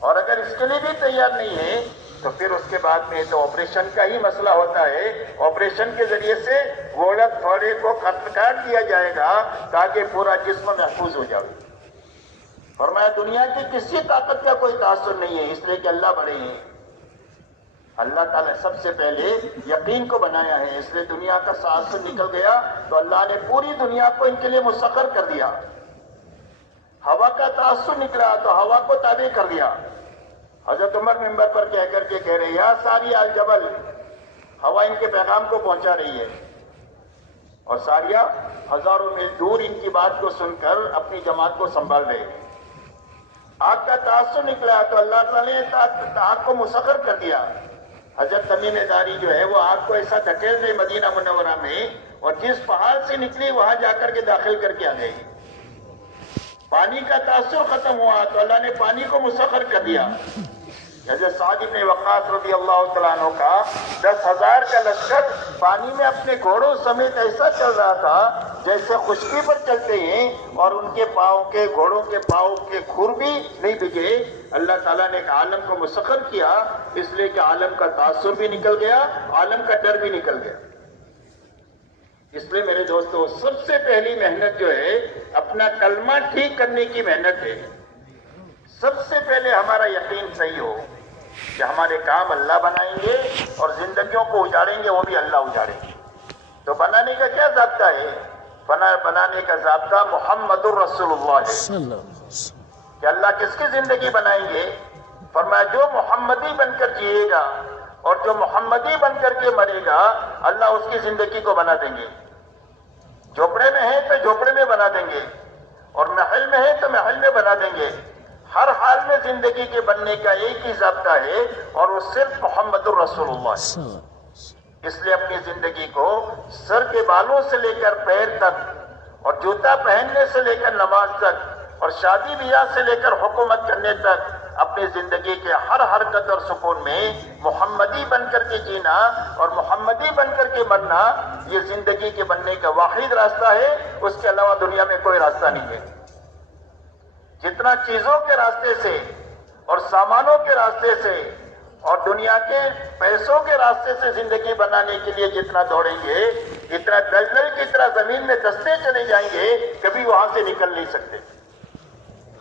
اور اگر اس کے لیے بھی تیار نہیں ہے تو پھر اس کے بعد میں تو آپریشن کا ہی مسئلہ ہوتا ہے، آپریشن کے ذریعے سے گوڑا تھوڑے کو کاٹ دیا جائے گا تاکہ پورا جسم محفوظ ہو جائے۔ فرمایا دنیا کی کسی طاقت کا کوئی تاثر نہیں ہے، اس لیے کہ اللہ بڑے ہیں۔ اللہ تعالیٰ سب سے پہلے یقین کو بنایا ہے، اس لیے دنیا کا تاثر نکل گیا تو اللہ نے پوری دنیا کو ان کے لیے مسخر کر دیا۔ ہوا کا تاثر نکلا تو ہوا کو تابع کر دیا۔ حضرت عمر منبر پر کہہ کر کے کہہ رہے یا ساری الجبل، ہوا ان کے پیغام کو پہنچا رہی ہے، اور ساریہ ہزاروں میل دور ان کی بات کو سن کر اپنی جماعت کو سنبھال رہے ہیں۔ آگ کا تاثر نکلا تو اللہ تعالیٰ نے آگ کو مسخر کر دیا۔ حضرت تمیم داری جو ہے وہ آگ کو ایسا دھکیل دے مدینہ منورہ میں، اور جس پہاڑ سے نکلی وہاں جا کر کے داخل کر کے آ گئی۔ پانی کا تاثر ختم ہوا تو اللہ نے پانی کو مسخر کر دیا۔ حضرت سعد بن وقاص رضی اللہ تعالیٰ عنہ کا 10,000 کا لشکر پانی میں اپنے گھوڑوں سمیت ایسا چل رہا تھا جیسے خشکی پر چلتے ہیں، اور ان کے گھوڑوں کے پاؤں کے کھر بھی نہیں بھیگے۔ اللہ تعالیٰ نے ایک عالم کو مسخر کیا، اس لیے کہ عالم کا تاثر بھی نکل گیا، عالم کا ڈر بھی نکل گیا۔ اس لیے میرے دوستو سب سے پہلی محنت جو ہے اپنا کلمہ ٹھیک کرنے کی محنت ہے۔ سب سے پہلے ہمارا یقین صحیح ہو کہ ہمارے کام اللہ بنائیں گے اور زندگیوں کو اجاڑیں گے وہ بھی اللہ اجاڑیں گے۔ تو بنانے کا کیا ضابطہ ہے؟ بنانے کا ضابطہ محمد الرسول اللہ ہے کہ اللہ کس کی زندگی بنائیں گے؟ فرمایا جو محمدی بن کر جیے گا اور جو محمدی بن کر کے مرے گا اللہ اس کی زندگی کو بنا دیں گے۔ جھوپڑے میں ہے تو جھوپڑے میں بنا دیں گے، اور محل میں ہے تو محل میں بنا دیں گے۔ ہر حال میں زندگی کے بننے کا ایک ہی ضابطہ ہے، اور وہ صرف محمد الرسول اللہ ہے۔ اس لیے اپنی زندگی کو سر کے بالوں سے لے کر پیر تک، اور جوتا پہننے سے لے کر نماز تک، اور شادی بیاہ سے لے کر حکومت کرنے تک اپنی زندگی کے ہر حرکت اور سکون میں محمدی بن کر کے جینا اور محمدی بن کر کے مرنا، یہ زندگی کے بننے کا واحد راستہ ہے۔ اس کے علاوہ دنیا میں کوئی راستہ نہیں ہے۔ جتنا چیزوں کے راستے سے اور سامانوں کے راستے سے اور دنیا کے پیسوں کے راستے سے زندگی بنانے کے لیے جتنا دوڑیں گے، اتنا دلدل کی طرح زمین میں دستے چلے جائیں گے، کبھی وہاں سے نکل نہیں سکتے۔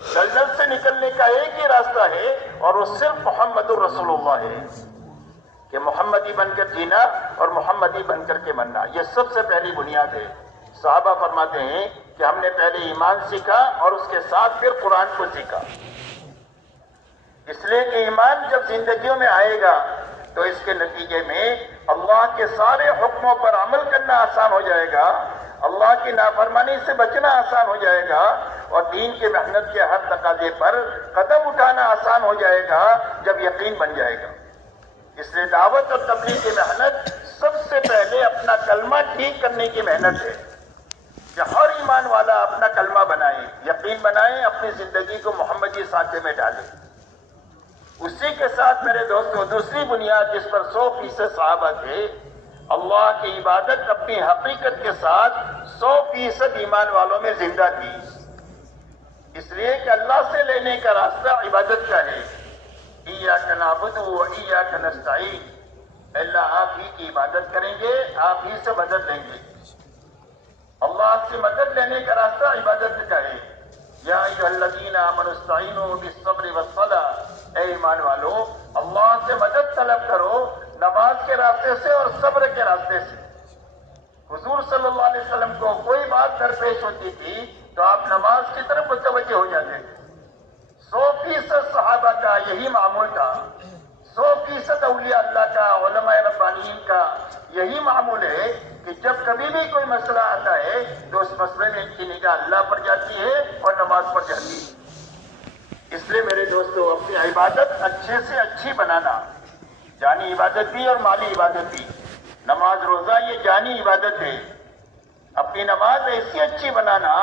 دلدل سے نکلنے کا ایک ہی راستہ ہے، اور وہ صرف محمد الرسول اللہ ہے کہ محمدی بن کر جینا اور محمدی بن کر کے مرنا، یہ سب سے پہلی بنیاد ہے۔ صحابہ فرماتے ہیں کہ ہم نے پہلے ایمان سیکھا اور اس کے ساتھ پھر قرآن کو سیکھا، اس لیے کہ ایمان جب زندگیوں میں آئے گا تو اس کے نتیجے میں اللہ کے سارے حکموں پر عمل کرنا آسان ہو جائے گا، اللہ کی نافرمانی سے بچنا آسان ہو جائے گا، اور دین کی محنت کے ہر تقاضے پر قدم اٹھانا آسان ہو جائے گا جب یقین بن جائے گا۔ اس لیے دعوت اور تبلیغ کی محنت سب سے پہلے اپنا کلمہ ٹھیک کرنے کی محنت ہے کہ ہر ایمان والا اپنا کلمہ بنائے، یقین بنائے، اپنی زندگی کو محمدی سانچے میں ڈالے۔ اسی کے ساتھ میرے دوستو دوسری بنیاد جس پر 100% صحابہ تھے، اللہ کی عبادت اپنی حقیقت کے ساتھ 100% ایمان والوں میں زندہ تھی، اس لیے کہ اللہ سے لینے کا راستہ عبادت کا ہے۔ ایاک نعبد و ایاک نستعین، اللہ آپ ہی کی عبادت کریں گے، آپ ہی سے مدد لیں گے۔ اللہ سے مدد لینے کا راستہ عبادت کا ہے۔ یا ایھا الذین آمنوا استعینوا بالصبر والصلاۃ، اے ایمان والو اللہ سے مدد طلب کرو نماز کے راستے سے اور صبر کے راستے سے۔ حضور صلی اللہ علیہ وسلم کو کوئی بات درپیش ہوتی تھی تو آپ نماز کی طرف متوجہ ہو جاتے تھے۔ 100% صحابہ کا یہی معمول تھا، 100% اولیاء اللہ کا، علماء ربانیین کا یہی معمول ہے کہ جب کبھی بھی کوئی مسئلہ آتا ہے تو اس مسئلے میں ان کی نگاہ اللہ پر جاتی ہے اور نماز پر جاتی ہے۔ اس لیے میرے دوستو اپنی عبادت اچھے سے اچھی بنانا، جانی عبادت بھی اور مالی عبادت بھی. نماز روزہ یہ جانی عبادت ہے. اپنی نماز ایسی اچھی بنانا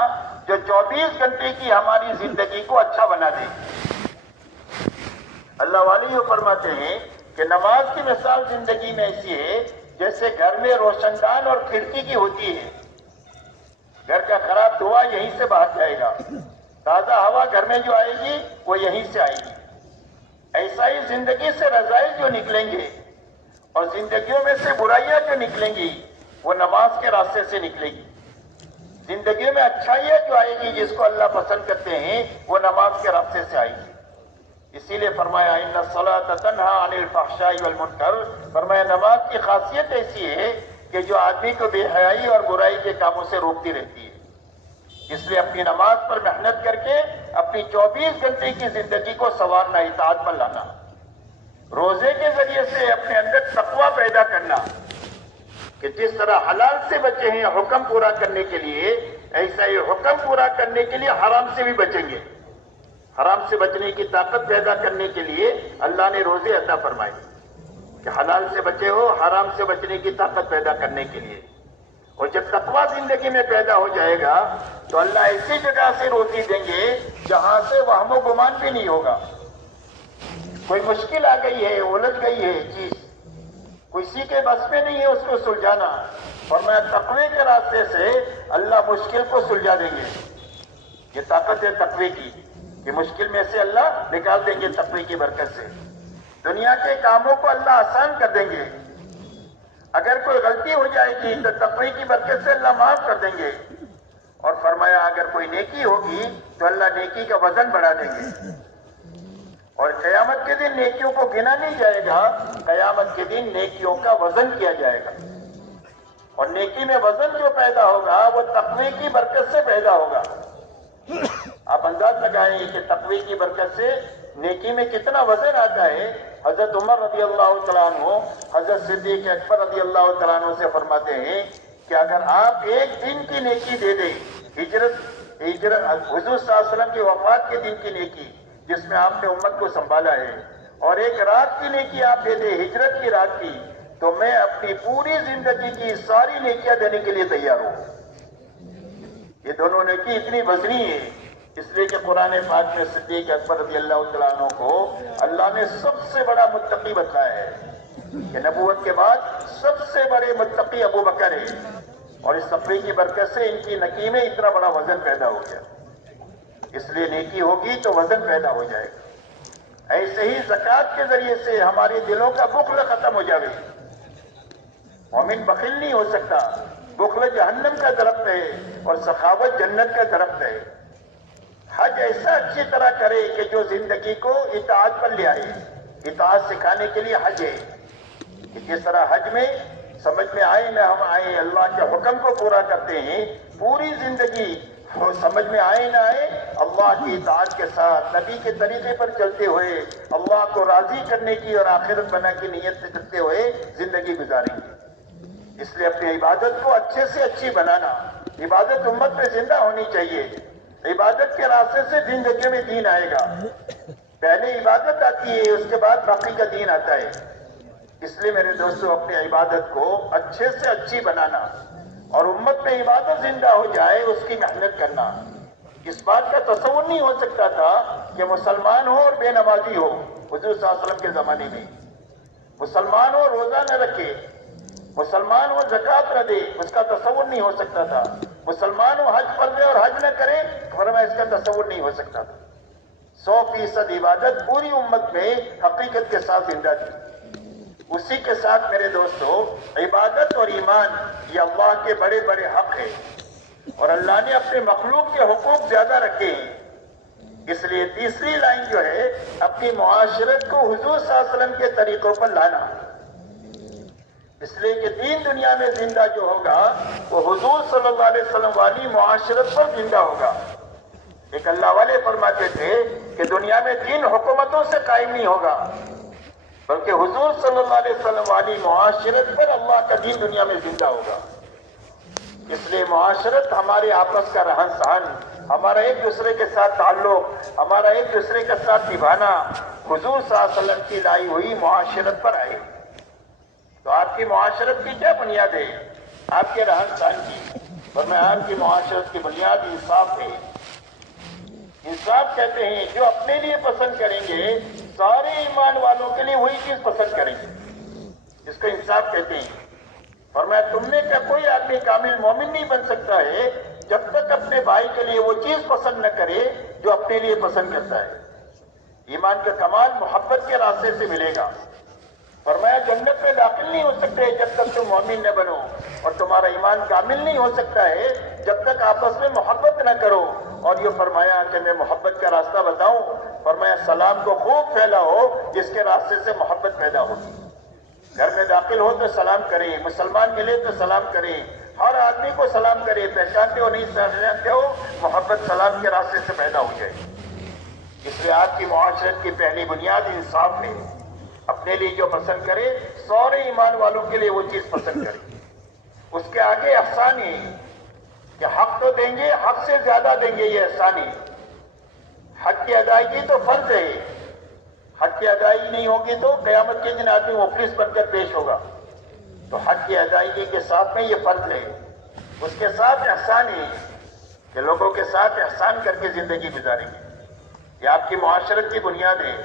جو 24 گھنٹے کی ہماری زندگی کو اچھا بنا دے. اللہ والے یہ فرماتے ہیں کہ نماز کی مثال زندگی میں ایسی ہے جیسے گھر میں روشن دان اور کھڑکی کی ہوتی ہے. گھر کا خراب دھواں یہیں سے باہر جائے گا, تازہ ہوا گھر میں جو آئے گی وہ یہیں سے آئے گی. ایسا ہی زندگی سے رذائل جو نکلیں گے اور زندگیوں میں سے برائیاں جو نکلیں گی وہ نماز کے راستے سے نکلے گی. زندگیوں میں اچھائیاں جو آئے گی جس کو اللہ پسند کرتے ہیں وہ نماز کے راستے سے آئے گی. اسی لیے فرمایا ان الصلاۃ تنہا عن الفحشاء والمنکر. فرمایا نماز کی خاصیت ایسی ہے کہ جو آدمی کو بے حیائی اور برائی کے کاموں سے روکتی رہتی ہے. اس لیے اپنی نماز پر محنت کر کے اپنی 24 گھنٹے کی زندگی کو سنوارنا, اطاعت پر لانا. روزے کے ذریعے سے اپنے اندر تقویٰ پیدا کرنا کہ جس طرح حلال سے بچے ہیں حکم پورا کرنے کے لیے, ایسا ہی حکم پورا کرنے کے لیے حرام سے بھی بچیں گے. حرام سے بچنے کی طاقت پیدا کرنے کے لیے اللہ نے روزے عطا فرمائے کہ حلال سے بچے ہو, حرام سے بچنے کی طاقت پیدا کرنے کے لیے. اور جب تقویٰ زندگی میں پیدا ہو جائے گا تو اللہ ایسی جگہ سے روزی دیں گے جہاں سے وہم و گمان بھی نہیں ہوگا. کوئی مشکل آ گئی ہے, الجھ گئی ہے چیز, کسی کے بس میں نہیں ہے اس کو سلجھانا, اور میں تقوی کے راستے سے اللہ مشکل کو سلجھا دیں گے. یہ طاقت ہے تقوی کی کہ مشکل میں سے اللہ نکال دیں گے تقوی کی برکت سے. دنیا کے کاموں کو اللہ آسان کر دیں گے. اگر کوئی غلطی ہو جائے گی تو تقوی کی برکت سے اللہ معاف کر دیں گے. اور فرمایا اگر کوئی نیکی ہوگی تو اللہ نیکی کا وزن بڑھا دیں گے. اور قیامت کے دن نیکیوں کو گنا نہیں جائے گا, قیامت کے دن نیکیوں کا وزن کیا جائے گا. اور نیکی میں وزن جو پیدا ہوگا وہ تقوی کی برکت سے پیدا ہوگا. آپ انداز لگائیں کہ تقوی کی برکت سے نیکی میں کتنا وزن آتا ہے. حضرت عمر رضی اللہ تعالیٰ عنہ حضرت صدیق اکبر رضی اللہ تعالیٰ عنہ سے فرماتے ہیں کہ اگر آپ ایک دن کی نیکی دے دیں, ہجرت حضور صلی اللہ علیہ وسلم کی وفات کے دن کی نیکی جس میں آپ نے امت کو سنبھالا ہے, اور ایک رات کی نیکی آپ دے دیں ہجرت کی رات کی, تو میں اپنی پوری زندگی کی ساری نیکیاں دینے کے لیے تیار ہوں. یہ دونوں نیکی اتنی وزنی ہے اس لیے کہ قرآن پاک میں صدیق اکبر رضی اللہ تعالیٰ عنہ کو اللہ نے سب سے بڑا متقی بتایا ہے کہ نبوت کے بعد سب سے بڑے متقی ابو بکر ہے, اور اس تقوی کی برکت سے ان کی نکی میں اتنا بڑا وزن پیدا ہو گیا. اس لیے نیکی ہوگی تو وزن پیدا ہو جائے گا. ایسے ہی زکوٰۃ کے ذریعے سے ہمارے دلوں کا بخل ختم ہو جائے. مومن بخیل نہیں ہو سکتا. بخل جہنم کا درخت ہے اور سخاوت جنت کا درخت ہے. حج ایسا اچھی طرح کرے کہ جو زندگی کو اطاعت پر لے آئے. اطاعت سکھانے کے لیے حج ہے کہ جس طرح حج میں سمجھ میں آئے نہ ہم آئے اللہ کے حکم کو پورا کرتے ہیں, پوری زندگی سمجھ میں آئے نہ آئے اللہ کی اطاعت کے ساتھ نبی کے طریقے پر چلتے ہوئے اللہ کو راضی کرنے کی اور آخرت بنا کی نیت سے کرتے ہوئے زندگی گزاریں گے. اس لیے اپنی عبادت کو اچھے سے اچھی بنانا. عبادت امت میں زندہ ہونی چاہیے. عبادت کے راستے سے زندگی میں دین آئے گا. پہلے عبادت آتی ہے اس کے بعد باقی کا دین آتا ہے. اس لیے میرے دوستو اپنی عبادت کو اچھے سے اچھی بنانا اور امت میں عبادت زندہ ہو جائے اس کی محنت کرنا. اس بات کا تصور نہیں ہو سکتا تھا کہ مسلمان ہو اور بے نمازی ہو. حضور صلی اللہ علیہ وسلم کے زمانے میں مسلمان ہو روزہ نہ رکھے, مسلمان ہو زکوٰۃ نہ دے, اس کا تصور نہیں ہو سکتا تھا. مسلمان ہو حج پر دے اور حج نہ کرے, فرمایا اس کا تصور نہیں ہو سکتا تھا. 100% عبادت پوری امت میں حقیقت کے ساتھ زندہ تھی. اسی کے ساتھ میرے دوستو عبادت اور ایمان یہ اللہ کے بڑے بڑے حق ہیں, اور اللہ نے اپنے مخلوق کے حقوق زیادہ رکھے ہیں. اس لیے تیسری لائن جو ہے اپنی معاشرت کو حضور صلی اللہ علیہ وسلم کے طریقوں پر لانا. اس لیے کہ دین دنیا میں زندہ جو ہوگا وہ حضور صلی اللہ علیہ وسلم والی معاشرت پر زندہ ہوگا. ایک اللہ والے فرماتے تھے کہ دنیا میں دین حکومتوں سے قائم نہیں ہوگا بلکہ حضور صلی اللہ علیہ وسلم والی معاشرت پر اللہ کا دین دنیا میں زندہ ہوگا. اس لیے معاشرت ہمارے آپس کا رہن سہن, ہمارا ایک دوسرے کے ساتھ تعلق, ہمارا ایک دوسرے کے ساتھ نبھانا, حضور صلی اللہ علیہ وسلم کی لائی ہوئی معاشرت پر آئے. تو آپ کی معاشرت کی کیا بنیاد ہے؟ آپ کے رہن سہن کی. فرمایا آپ کی معاشرت کی بنیاد انصاف ہے. انصاف کہتے ہیں جو اپنے لیے پسند کریں گے سارے ایمان والوں کے لیے وہی چیز پسند کریں گے، اس کو انصاف کہتے ہیں. فرمایا تم میں کا کوئی آدمی کامل مومن نہیں بن سکتا ہے جب تک اپنے بھائی کے لیے وہ چیز پسند نہ کرے جو اپنے لیے پسند کرتا ہے. ایمان کا کمال محبت کے راستے سے ملے گا. فرمایا جنت میں داخل نہیں ہو سکتے جب تک تم مومن نہ بنو، اور تمہارا ایمان کامل نہیں ہو سکتا ہے جب تک آپس میں محبت نہ کرو. اور یہ فرمایا کہ میں محبت کا راستہ بتاؤں. فرمایا سلام کو خوب پھیلاؤ جس کے راستے سے محبت پیدا ہوگی. گھر میں داخل ہو تو سلام کریں، مسلمان ملے تو سلام کریں، ہر آدمی کو سلام کرے، پہچانتے ہو نہیں پہچانتے ہو، محبت سلام کے راستے سے پیدا ہو جائے. اس لیے آپ کی معاشرت کی پہلی بنیاد انصاف ہے. اپنے لیے جو پسند کرے سارے ایمان والوں کے لیے وہ چیز پسند کرے. اس کے آگے احسان ہے کہ حق تو دیں گے، حق سے زیادہ دیں گے، یہ احسان ہے. حق کی ادائیگی تو فرض ہے. حق کی ادائیگی نہیں ہوگی تو قیامت کے دن آدمی مفلس بن کر پیش ہوگا. تو حق کی ادائیگی کے ساتھ میں یہ فرض ہے. اس کے ساتھ احسان ہے کہ لوگوں کے ساتھ احسان کر کے زندگی گزاریں گے. یہ آپ کی معاشرت کی بنیاد ہے.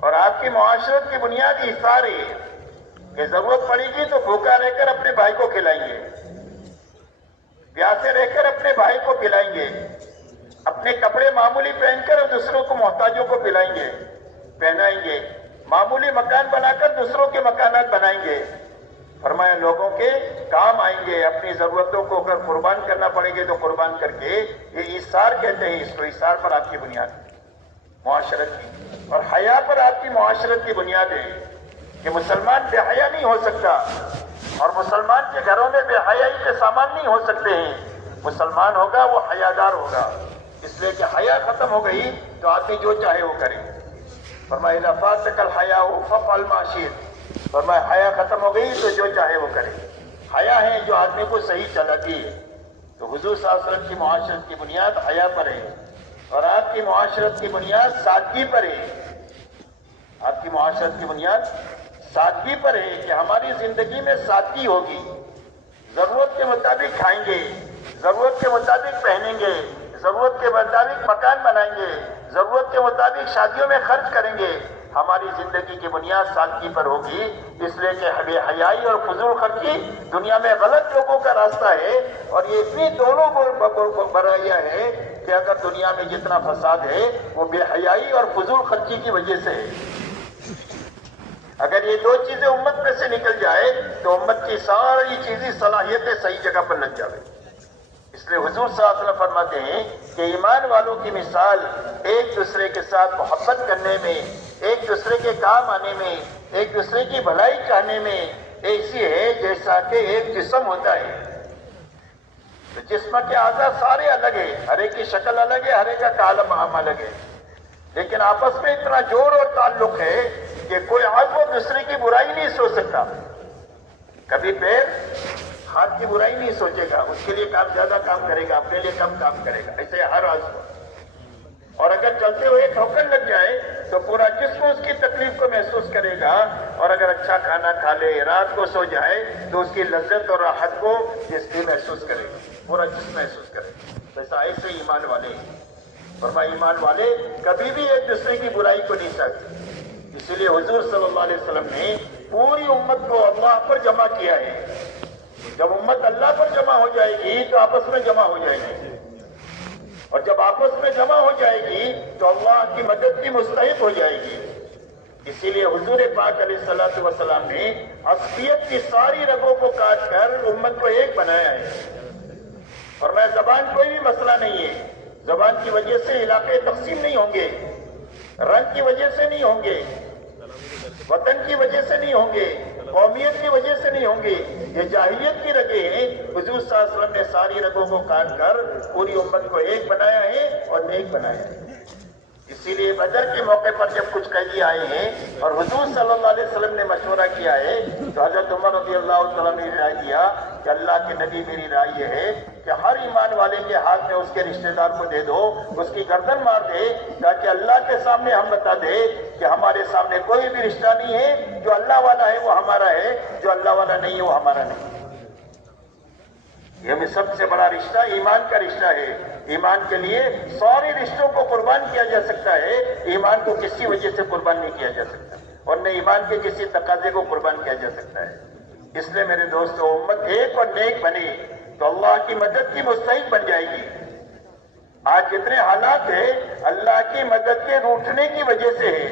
اور آپ کی معاشرت کی بنیاد ایثار ہے کہ ضرورت پڑے گی تو بھوکا رہ کر اپنے بھائی کو کھلائیں گے، پیاسے رہ کر اپنے بھائی کو پلائیں گے، اپنے کپڑے معمولی پہن کر دوسروں کو محتاجوں کو پلائیں گے، پہنائیں گے، معمولی مکان بنا کر دوسروں کے مکانات بنائیں گے. فرمایا لوگوں کے کام آئیں گے. اپنی ضرورتوں کو اگر قربان کرنا پڑے گے تو قربان کر کے. یہ ایثار کہتے ہیں اس کو. ایثار پر آپ کی بنیاد ہے معاشرت کی. اور حیا پر آپ کی معاشرت کی بنیاد ہے کہ مسلمان بے حیا نہیں ہو سکتا، اور مسلمان کے گھروں میں بے حیائی کے سامان نہیں ہو سکتے ہیں. مسلمان ہوگا وہ حیادار ہوگا. اس لیے کہ حیا ختم ہو گئی تو آدمی جو چاہے وہ کرے. فرمایا اذا فاتك الحیاء فافعل ما شئت. فرمایا حیا ختم ہو گئی تو جو چاہے وہ کرے. حیا ہے جو آدمی کو صحیح چلاتی ہے. تو حضور صلی اللہ علیہ وسلم کی معاشرت کی بنیاد حیا پر ہے، اور آپ کی معاشرت کی بنیاد سادگی پر ہے. آپ کی معاشرت کی بنیاد سادگی پر ہے کہ ہماری زندگی میں سادگی ہوگی. ضرورت کے مطابق کھائیں گے، ضرورت کے مطابق پہنیں گے، ضرورت کے مطابق مکان بنائیں گے، ضرورت کے مطابق شادیوں میں خرچ کریں گے. ہماری زندگی کی بنیاد سادگی پر ہوگی. اس لیے کہ بے حیائی اور فضول خرچی دنیا میں غلط لوگوں کا راستہ ہے، اور یہ اتنی دونوں برائیاں ہیں کہ اگر دنیا میں جتنا فساد ہے وہ بے حیائی اور فضول خرچی کی وجہ سے ہے. اگر یہ دو چیزیں امت میں سے نکل جائے تو امت کی ساری چیزیں صلاحیتیں صحیح جگہ پر لگ جائے. اس لیے حضور صلی اللہ علیہ وسلم فرماتے ہیں کہ ایمان والوں کی مثال ایک دوسرے کے ساتھ محبت کرنے میں، ایک دوسرے کے کام آنے میں، ایک دوسرے کی بھلائی چاہنے میں ایسی ہے جیسا کہ ایک جسم ہوتا ہے. تو جسم کے اعضاء سارے الگ ہیں، ہر ایک کی شکل الگ ہے، ہر ایک کا کالم الگ ہے، لیکن آپس میں اتنا جوڑ اور تعلق ہے کہ کوئی عضو دوسرے کی برائی نہیں سوچ سکتا. کبھی پیر ہاتھ کی برائی نہیں سوچے گا، اس کے لیے زیادہ کام کرے گا، اپنے لیے کم کام کرے گا. ایسے ہر عضو. اور اگر چلتے ہوئے ٹھوکر لگ جائے تو پورا جسم اس کی تکلیف کو محسوس کرے گا. اور اگر اچھا کھانا کھا لے، رات کو سو جائے تو اس کی لذت اور راحت کو جسم محسوس کرے گا، پورا جسم محسوس کرے گا. ایسے ایمان والے. فرمایا ایمان والے کبھی بھی ایک دوسرے کی برائی کو نہیں چاہتے. اسی لیے حضور صلی اللہ علیہ وسلم نے پوری امت کو اللہ پر جمع کیا ہے. جب امت اللہ پر جمع ہو جائے گی تو آپس میں جمع ہو جائے گی، اور جب آپس میں جمع ہو جائے گی تو اللہ کی مدد کی مستحق ہو جائے گی. اسی لیے حضور پاک علیہ الصلوۃ والسلام نے عصبیت کی ساری رگوں کو کاٹ کر امت کو ایک بنایا ہے. اور میں زبان کوئی بھی مسئلہ نہیں ہے. زبان کی وجہ سے علاقے تقسیم نہیں ہوں گے، رنگ کی وجہ سے نہیں ہوں گے، وطن کی وجہ سے نہیں ہوں گے، قومیت کی وجہ سے نہیں ہوں گے. یہ جاہلیت کی رگیں ہیں. حضور صلی اللہ علیہ وسلم نے ساری رگوں کو کاٹ کر پوری امت کو ایک بنایا ہے اور نیک بنایا ہے. اسی لیے بدر کے موقع پر جب کچھ قیدی آئے ہیں اور حضور صلی اللہ علیہ وسلم نے مشورہ کیا ہے تو حضرت عمر رضی اللہ تعالیٰ نے رائے دیا کہ اللہ کے نبی میری رائے یہ ہے کہ ہر ایمان والے کے ہاتھ میں اس کے رشتہ دار کو دے دو، اس کی گردن مار دے تاکہ اللہ کے سامنے ہم بتا دے کہ ہمارے سامنے کوئی بھی رشتہ نہیں ہے، جو اللہ والا ہے وہ ہمارا ہے، جو اللہ والا نہیں ہے وہ ہمارا نہیں۔ یہ ہمیں سب سے بڑا رشتہ ایمان کا رشتہ ہے۔ ایمان کے لیے سارے رشتوں کو قربان کیا جا سکتا ہے، ایمان کو کسی وجہ سے قربان نہیں کیا جا سکتا، اور نہ ایمان کے کسی تقاضے کو قربان کیا جا سکتا ہے۔ اس لیے میرے دوستو، امت ایک اور نیک بنے تو اللہ کی مدد کی مستحق بن جائے گی۔ آج جتنے حالات ہیں اللہ کی مدد کے روٹنے کی وجہ سے ہے،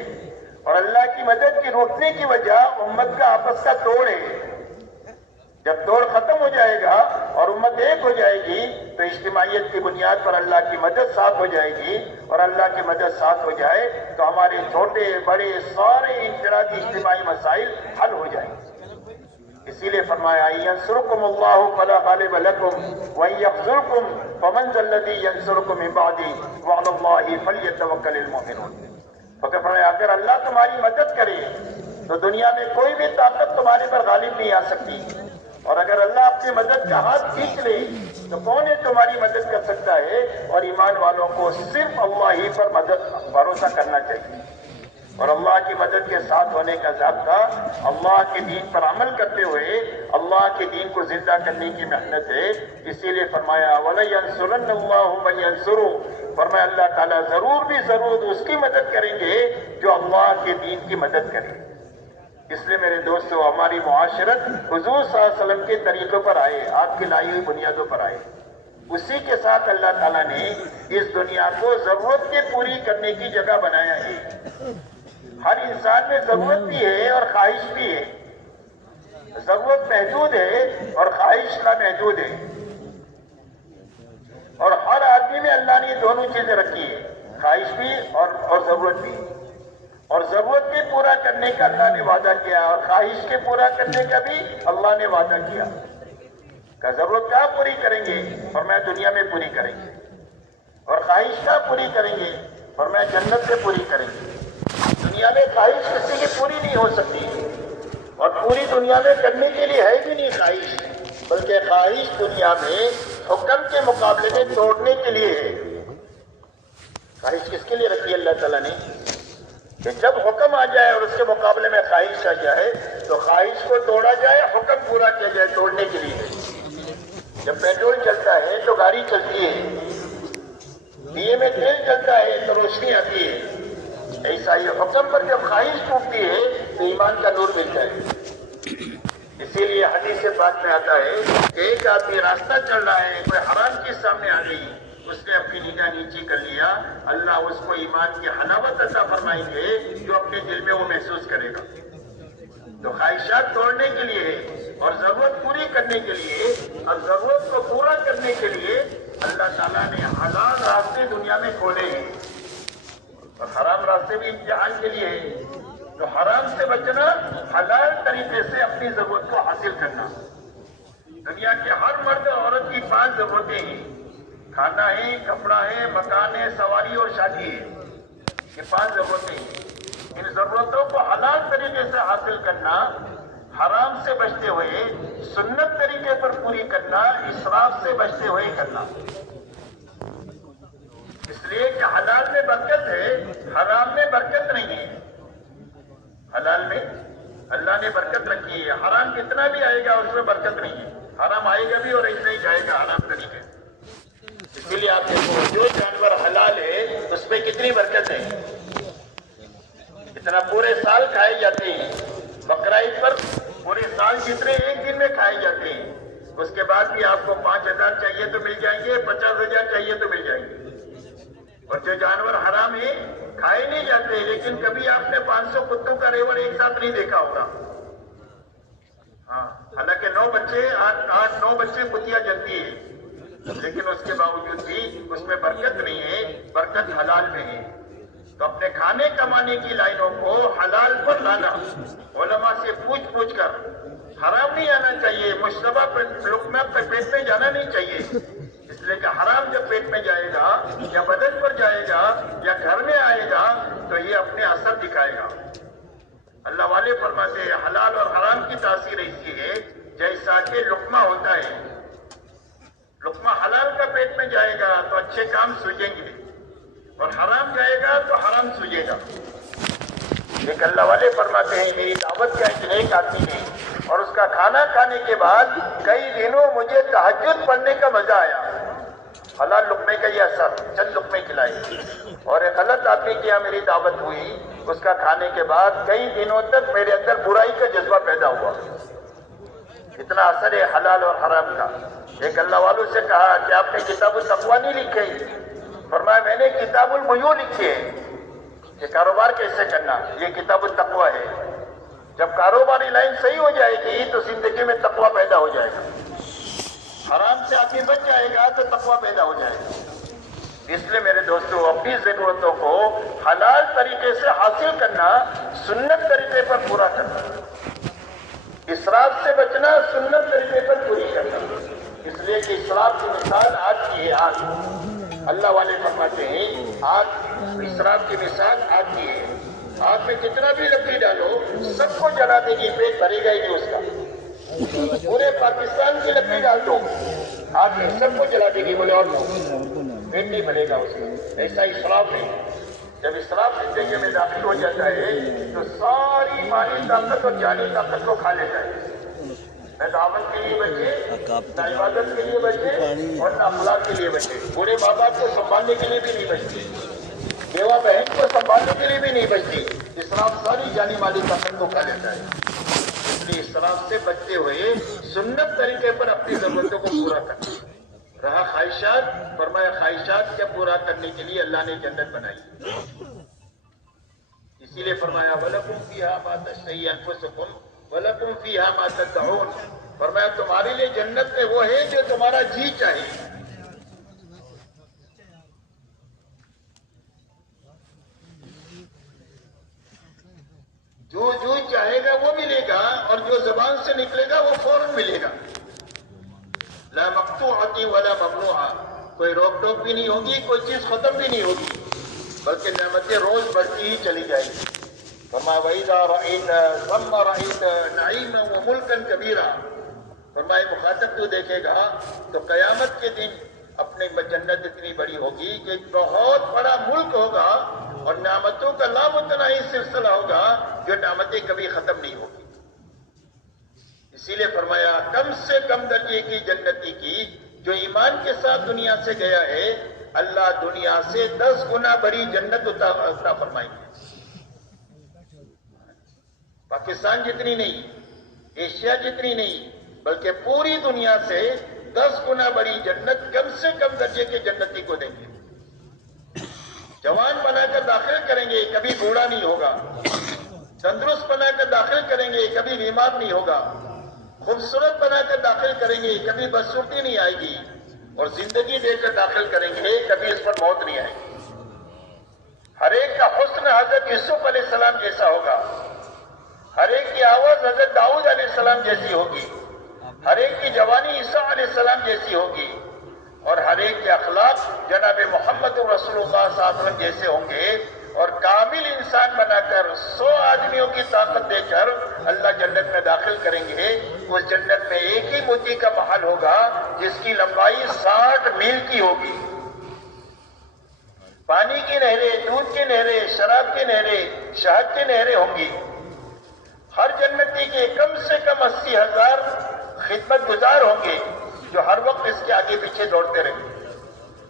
اور اللہ کی مدد کی روٹنے کی وجہ امت کا آپس کا توڑ ہے۔ جب توڑ ختم ہو جائے گا اور امت ایک ہو جائے گی تو اجتماعیت کی بنیاد پر اللہ کی مدد ساتھ ہو جائے گی، اور اللہ کی مدد ساتھ ہو جائے تو ہمارے چھوٹے بڑے سارے انفرادی اجتماعی مسائل حل ہو جائیں گے۔ اسی لیے فرمایا يَنْصُرْكُمُ اللَّهُ فَلَا غَالِبَ لَكُمْ وَإِنْ يَخْذُلْكُمْ فَمَنْ ذَا الَّذِي يَنْصُرُكُمْ مِنْ بَعْدِهِ وَعَلَى اللَّهِ فَلْيَتَوَكَّلِ الْمُؤْمِنُونَ۔ پھر فرمایا اگر اللہ تمہاری مدد کرے تو دنیا میں کوئی بھی طاقت تمہارے پر غالب نہیں آ سکتی، اور اگر اللہ اپنی مدد کا ہاتھ کھینچ لے تو کون ہے تمہاری مدد کر سکتا ہے؟ اور ایمان والوں کو صرف اللہ ہی پر بھروسہ کرنا چاہیے، اور اللہ کی مدد کے ساتھ ہونے کا ضابطہ اللہ کے دین پر عمل کرتے ہوئے اللہ کے دین کو زندہ کرنے کی محنت ہے۔ اسی لیے فرمایا وَلَيَنْصُرَنَّ اللَّهُ مَن يَنْصُرُهُ، فرمایا اللہ تعالیٰ ضرور بھی ضرور اس کی مدد کریں گے جو اللہ کے دین کی مدد کرے۔ اس لیے میرے دوستو، ہماری معاشرت حضور صلی اللہ علیہ وسلم کے طریقوں پر آئے، آپ کی لائی ہوئی بنیادوں پر آئے، اسی کے ساتھ اللہ تعالیٰ نے اس دنیا کو ضرورت کے پوری کرنے کی جگہ بنایا ہے۔ ہر انسان میں ضرورت بھی ہے اور خواہش بھی ہے، ضرورت محدود ہے اور خواہش لامحدود ہے، اور ہر آدمی میں اللہ نے یہ دونوں چیزیں رکھی ہے، خواہش بھی اور ضرورت بھی، اور ضرورت کے پورا کرنے کا اللہ نے وعدہ کیا اور خواہش کے پورا کرنے کا بھی اللہ نے وعدہ کیا کہ ضرورت کہاں پوری کریں گے؟ فرمایا دنیا میں پوری کریں گے، اور خواہش کہاں پوری کریں گے؟ فرمایا جنت سے پوری کریں گے۔ دنیا میں خواہش کسی کی پوری نہیں ہو سکتی، اور پوری دنیا میں کرنے کے لیے ہے بھی نہیں خواہش، بلکہ خواہش دنیا میں حکم کے مقابلے میں توڑنے کے لیے ہے۔ خواہش کس کے لیے رکھی ہے اللہ تعالیٰ نے؟ کہ جب حکم آ جائے اور اس کے مقابلے میں خواہش آ جائے تو خواہش کو توڑا جائے، حکم پورا کیا جائے، توڑنے کے لیے۔ جب پیٹرول چلتا ہے تو گاڑی چلتی ہے، دیے میں تیل چلتا ہے تو روشنی آتی ہے، ایسا یہ حکم پر جب خواہش ٹوٹتی ہے تو ایمان کا نور ملتا ہے۔ اسی لیے حدیث پاک میں آتا ہے کہ ایک آدمی راستہ چل رہا ہے، کوئی حرام چیز سامنے آ گئی، اس نے اپنی نگاہ نیچی کر لیا، اللہ اس کو ایمان کی حلاوت عطا فرمائیں گے جو اپنے دل میں وہ محسوس کرے گا۔ تو خواہشات توڑنے کے لیے اور ضرورت پوری کرنے کے لیے، اور ضرورت کو پورا کرنے کے لیے اللہ تعالیٰ نے حلال راستے دنیا میں کھولے ہیں، اور حرام راستے بھی امتحان کے لیے ہے۔ تو حرام سے بچنا، حلال طریقے سے اپنی ضرورت کو حاصل کرنا۔ دنیا کے ہر مرد اور عورت کی 5 ضرورتیں ہیں، کھانا ہے، کپڑا ہے، مکان ہے، سواری اور شادی ہے، یہ 5 ضرورتیں ہیں۔ ان ضرورتوں کو حلال طریقے سے حاصل کرنا، حرام سے بچتے ہوئے سنت طریقے پر پوری کرنا، اسراف سے بچتے ہوئے کرنا۔ اس لیے کہ حلال میں برکت ہے، حرام میں برکت نہیں ہے۔ حلال میں اللہ نے برکت رکھی ہے، حرام کتنا بھی آئے گا اس میں برکت نہیں ہے، حرام آئے گا بھی اور ایسے ہی جائے گا حرام طریقے۔ اسی لیے آپ دیکھو جو جانور حلال ہے اس میں کتنی برکت ہے، اتنا پورے سال کھائے جاتے ہیں۔ بقرہ عید پر پورے سال جتنے ایک دن میں کھائے جاتے ہیں، اس کے بعد بھی آپ کو 5000 چاہیے تو مل جائیں گے، 50000 چاہیے تو مل جائیں گے۔ اور جو جانور حرام ہے کھائے نہیں جاتے، لیکن کبھی آپ نے 500 کتوں کا ریوڑ ایک ساتھ نہیں دیکھا ہوگا۔ ہاں، حالانکہ 9 بچے 8-9 بچے کتیاں جلتی ہے، لیکن اس کے باوجود بھی اس میں برکت نہیں ہے، برکت حلال میں ہے۔ تو اپنے کھانے کمانے کی لائنوں کو حلال پر لانا، علماء سے پوچھ کر، حرام نہیں آنا چاہیے، مشتبہ لقمہ پیٹ میں جانا نہیں چاہیے، اس لیے کہ حرام جب پیٹ میں جائے گا یا بدن پر جائے گا یا گھر میں آئے گا تو یہ اپنے اثر دکھائے گا. اللہ والے فرماتے ہیں حلال اور حرام کی تاثیر ایسی ہے جیسا کہ لقمہ ہوتا ہے. لقمہ حلال کا پیٹ میں جائے گا تو اچھے کام سوجیں گے اور حرام جائے گا تو حرام سوجے گا. ایک اللہ والے فرماتے ہیں میری دعوت کا ایک نیک آدمی ہے اور اس کا کھانا کھانے کے بعد کئی دنوں مجھے تہجد پڑھنے کا مزہ آیا. حلال لقمے کا یہ اثر، چند لقمے کھلائے. اور ایک غلط آدمی کی یہاں میری دعوت ہوئی، اس کا کھانے کے بعد کئی دنوں تک میرے اندر برائی کا جذبہ پیدا ہوا. اتنا اثر ہے حلال اور حرام کا. ایک اللہ والوں سے کہا کہ آپ نے کتاب التقویٰ نہیں لکھی؟ فرمایا میں نے کتاب البیوع لکھی ہے کہ کاروبار کیسے کرنا، یہ کتاب التقویٰ ہے. جب کاروباری لائن صحیح ہو جائے گی تو زندگی میں تقویٰ پیدا ہو جائے گا. حرام سے آدمی بچ جائے گا تو تقویٰ پیدا ہو جائے گا. اس لیے میرے دوستوں اپنی ضرورتوں کو حلال طریقے سے حاصل کرنا، سنت طریقے پر پورا کرنا، اسراف سے بچنا، سنت طریقے پر پوری کرنا. اس لیے کہ اسراف کی مثال آگ کی ہے. آگ، اللہ والے فرماتے ہیں آگ، اسراف کی مثال آگ کی ہے. آگ میں کتنا بھی لکڑی ڈالو سب کو جلا دے گی، پیٹ بھرے گا ہی نہیں اس کا. پورے پاکستان کی لکڑی ڈال دو آگ میں سب کو جلا دے گی، بولے اور پیٹ نہیں بھرے گا اس کا. ایسا اسراف ہے. جب اسراف زندگی میں داخل ہو جاتا ہے تو ساری مالی طاقت اور جانی طاقت کو کھا لیتا ہے. نہ دعوت کے لیے بچے، نہ عبادت کے لیے بچے اور نہ اخلاق کے لیے بچے. بوڑھے ماں باپ کو سنبھالنے کے لیے بھی نہیں بچتے، بیوہ بہن کو سنبھالنے کے لیے بھی نہیں بچتی. اسراف ساری جانی مالی طاقت کو کھا لیتا ہے. اس لیے اسراف سے بچتے ہوئے سنت طریقے پر اپنی ضرورتوں کو پورا کرنا. رہا خواہشات، فرمایا خواہشات کے پورا کرنے کے لیے اللہ نے جنت بنائی. اسی لیے فرمایا وَلَكُمْ فِيهَا مَا تَشْتَهِي أَنفُسُكُمْ وَلَكُمْ فِيهَا مَا تَدَّعُونَ. فرمایا تمہارے لیے جنت میں وہ ہے جو تمہارا جی چاہے. جو چاہے گا وہ ملے گا اور جو زبان سے نکلے گا وہ فوراً ملے گا. لا مقطوعۃ ولا ممنوعہ، کوئی روک ٹوک بھی نہیں ہوگی، کوئی چیز ختم بھی نہیں ہوگی، بلکہ نعمتیں روز بڑھتی ہی چلی جائیں گی. فرمایا وَإِذَا رَأَيْتَ ثَمَّ رَأَيْتَ نَعِيمًا وَمُلْكًا كَبِيرًا. فرمایا مخاطب تو دیکھے گا تو قیامت کے دن اپنے جنت اتنی بڑی ہوگی کہ بہت بڑا ملک ہوگا اور نعمتوں کا لامتناہی سلسلہ ہوگا جو نعمتیں کبھی ختم نہیں ہوگی. اسی لیے فرمایا کم سے کم درجے کی جنتی کی جو ایمان کے ساتھ دنیا سے گیا ہے اللہ دنیا سے 10 گنا بڑی جنت عطا فرمائیں گے. پاکستان جتنی نہیں، ایشیا جتنی نہیں، بلکہ پوری دنیا سے 10 گنا بڑی جنت کم سے کم درجے کے جنتی کو دیں گے. جوان بنا کر داخل کریں گے، کبھی بوڑھا نہیں ہوگا. تندرست بنا کر داخل کریں گے، کبھی بیمار نہیں ہوگا. خوبصورت بنا کر داخل کریں گے، کبھی بدسورتی نہیں آئے گی. اور زندگی دے کر داخل کریں گے، کبھی اس پر موت نہیں آئے گی. ہر ایک کا حسن حضرت یوسف علیہ السلام جیسا ہوگا، ہر ایک کی آواز حضرت داؤد علیہ السلام جیسی ہوگی، ہر ایک کی جوانی عیسیٰ علیہ السلام جیسی ہوگی، اور ہر ایک کے اخلاق جناب محمد رسول اللہ صلی اللہ علیہ وسلم جیسے ہوں گے. اور کامل انسان بنا کر 100 آدمیوں کی طاقت دے کر اللہ جنت میں داخل کریں گے. اس جنت میں ایک ہی موتی کا محل ہوگا جس کی لمبائی 60 میل کی ہوگی. پانی کی نہریں، دودھ کی نہریں، شراب کی نہریں، شہد کی نہریں ہوں گی. ہر جنتی کے کم سے کم 80,000 خدمت گزار ہوں گے جو ہر وقت اس کے آگے پیچھے دوڑتے رہیں گے.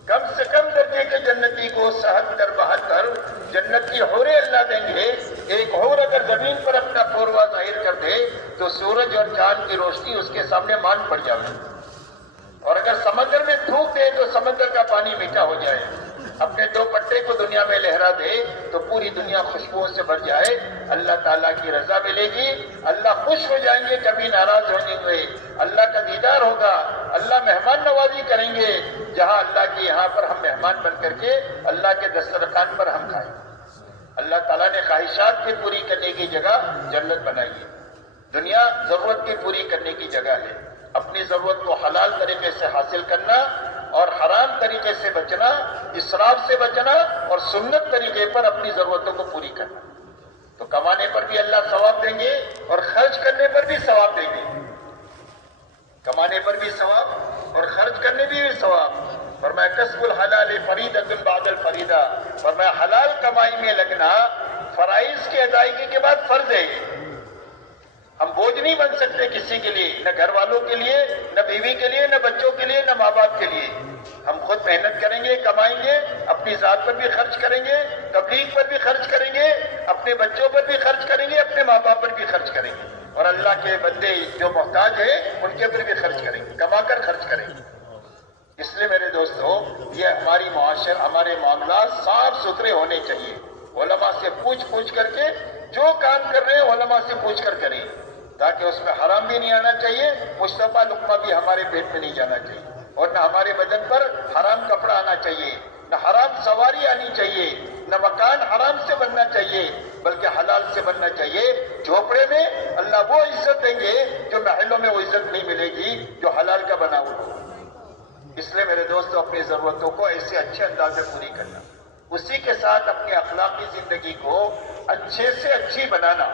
کم سے کم درجے کے جنتی کو 70 72 جنتی حوریں اللہ دیں گے. ایک حور اگر زمین پر اپنا پوروا ظاہر کر دے تو سورج اور چاند کی روشنی اس کے سامنے مان پڑ جائے، اور اگر سمندر میں تھوک دے تو سمندر کا پانی میٹھا ہو جائے. اپنے 2 پٹے کو دنیا میں لہرا دے تو پوری دنیا خوشبوؤں سے بھر جائے. اللہ تعالیٰ کی رضا ملے گی، اللہ خوش ہو جائیں گے، کبھی ناراض ہونے ہوئے. اللہ کا دیدار ہوگا، اللہ مہمان نوازی کریں گے. جہاں اللہ کے یہاں پر ہم مہمان بن کر کے اللہ کے دسترخوان پر ہم کھائیں. اللہ تعالیٰ نے خواہشات کی پوری کرنے کی جگہ جنت بنائی ہے. دنیا ضرورت کی پوری کرنے کی جگہ ہے. اپنی ضرورت کو حلال طریقے سے حاصل کرنا، اور حرام طریقے سے بچنا، اسراف سے بچنا، اور سنت طریقے پر اپنی ضرورتوں کو پوری کرنا. تو کمانے پر بھی اللہ ثواب دیں گے اور خرچ کرنے پر بھی ثواب دیں گے. کمانے پر بھی ثواب اور خرچ کرنے بھی ثواب. فرمایا کسب الحلال فریضۃ بعد الفریضہ، فرمایا حلال کمائی میں لگنا فرائض کی ادائیگی کے بعد فرض ہے. ہم بوجھ نہیں بن سکتے کسی کے لیے، نہ گھر والوں کے لیے، نہ بیوی کے لیے، نہ بچوں کے لیے، نہ ماں باپ کے لیے. ہم خود محنت کریں گے، کمائیں گے، اپنی ذات پر بھی خرچ کریں گے، تبلیغ پر بھی خرچ کریں گے، اپنے بچوں پر بھی خرچ کریں گے، اپنے ماں باپ پر بھی خرچ کریں گے، اور اللہ کے بندے جو محتاج ہیں ان کے پر بھی خرچ کریں گے، کما کر خرچ کریں گے. اس لیے میرے دوستو، یہ ہماری ہمارے معاملات صاف ستھرے ہونے چاہیے. علماء سے پوچھ کر کے جو کام کر رہے ہیں علماء سے پوچھ کر کریں، تاکہ اس میں حرام بھی نہیں آنا چاہیے، مشتبہ لقمہ بھی ہمارے پیٹ میں نہیں جانا چاہیے، اور نہ ہمارے بدن پر حرام کپڑا آنا چاہیے، نہ حرام سواری آنی چاہیے، نہ مکان حرام سے بننا چاہیے، بلکہ حلال سے بننا چاہیے. جھوپڑے میں اللہ وہ عزت دیں گے جو محلوں میں وہ عزت نہیں ملے گی جو حلال کا بنا ہوا. اس لیے میرے دوستو، اپنی ضرورتوں کو ایسے اچھے انداز سے پوری کرنا، اسی کے ساتھ اپنی اخلاقی زندگی کو اچھے سے اچھی بنانا.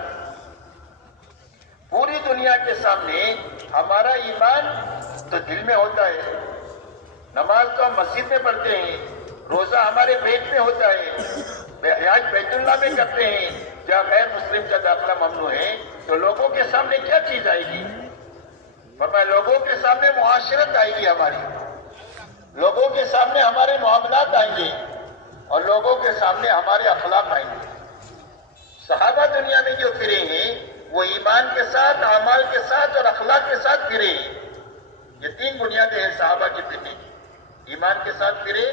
پوری دنیا کے سامنے ہمارا ایمان تو دل میں ہوتا ہے، نماز تو ہم مسجد میں پڑھتے ہیں، روزہ ہمارے پیٹ میں ہوتا ہے، حج بیت اللہ میں کرتے ہیں جہاں غیر مسلم کا داخلہ ممنوع ہے. تو لوگوں کے سامنے کیا چیز آئے گی؟ فرمایا لوگوں کے سامنے معاشرت آئے گی، ہماری لوگوں کے سامنے ہمارے معاملات آئیں گے، اور لوگوں کے سامنے ہمارے اخلاق آئیں گے. صحابہ دنیا میں جو پھرے ہیں وہ ایمان کے ساتھ، اعمال کے ساتھ اور اخلاق کے ساتھ پھرے ہیں. یہ تین بنیادیں ہیں صحابہ کی پھرنے کی: ایمان کے ساتھ پھرے،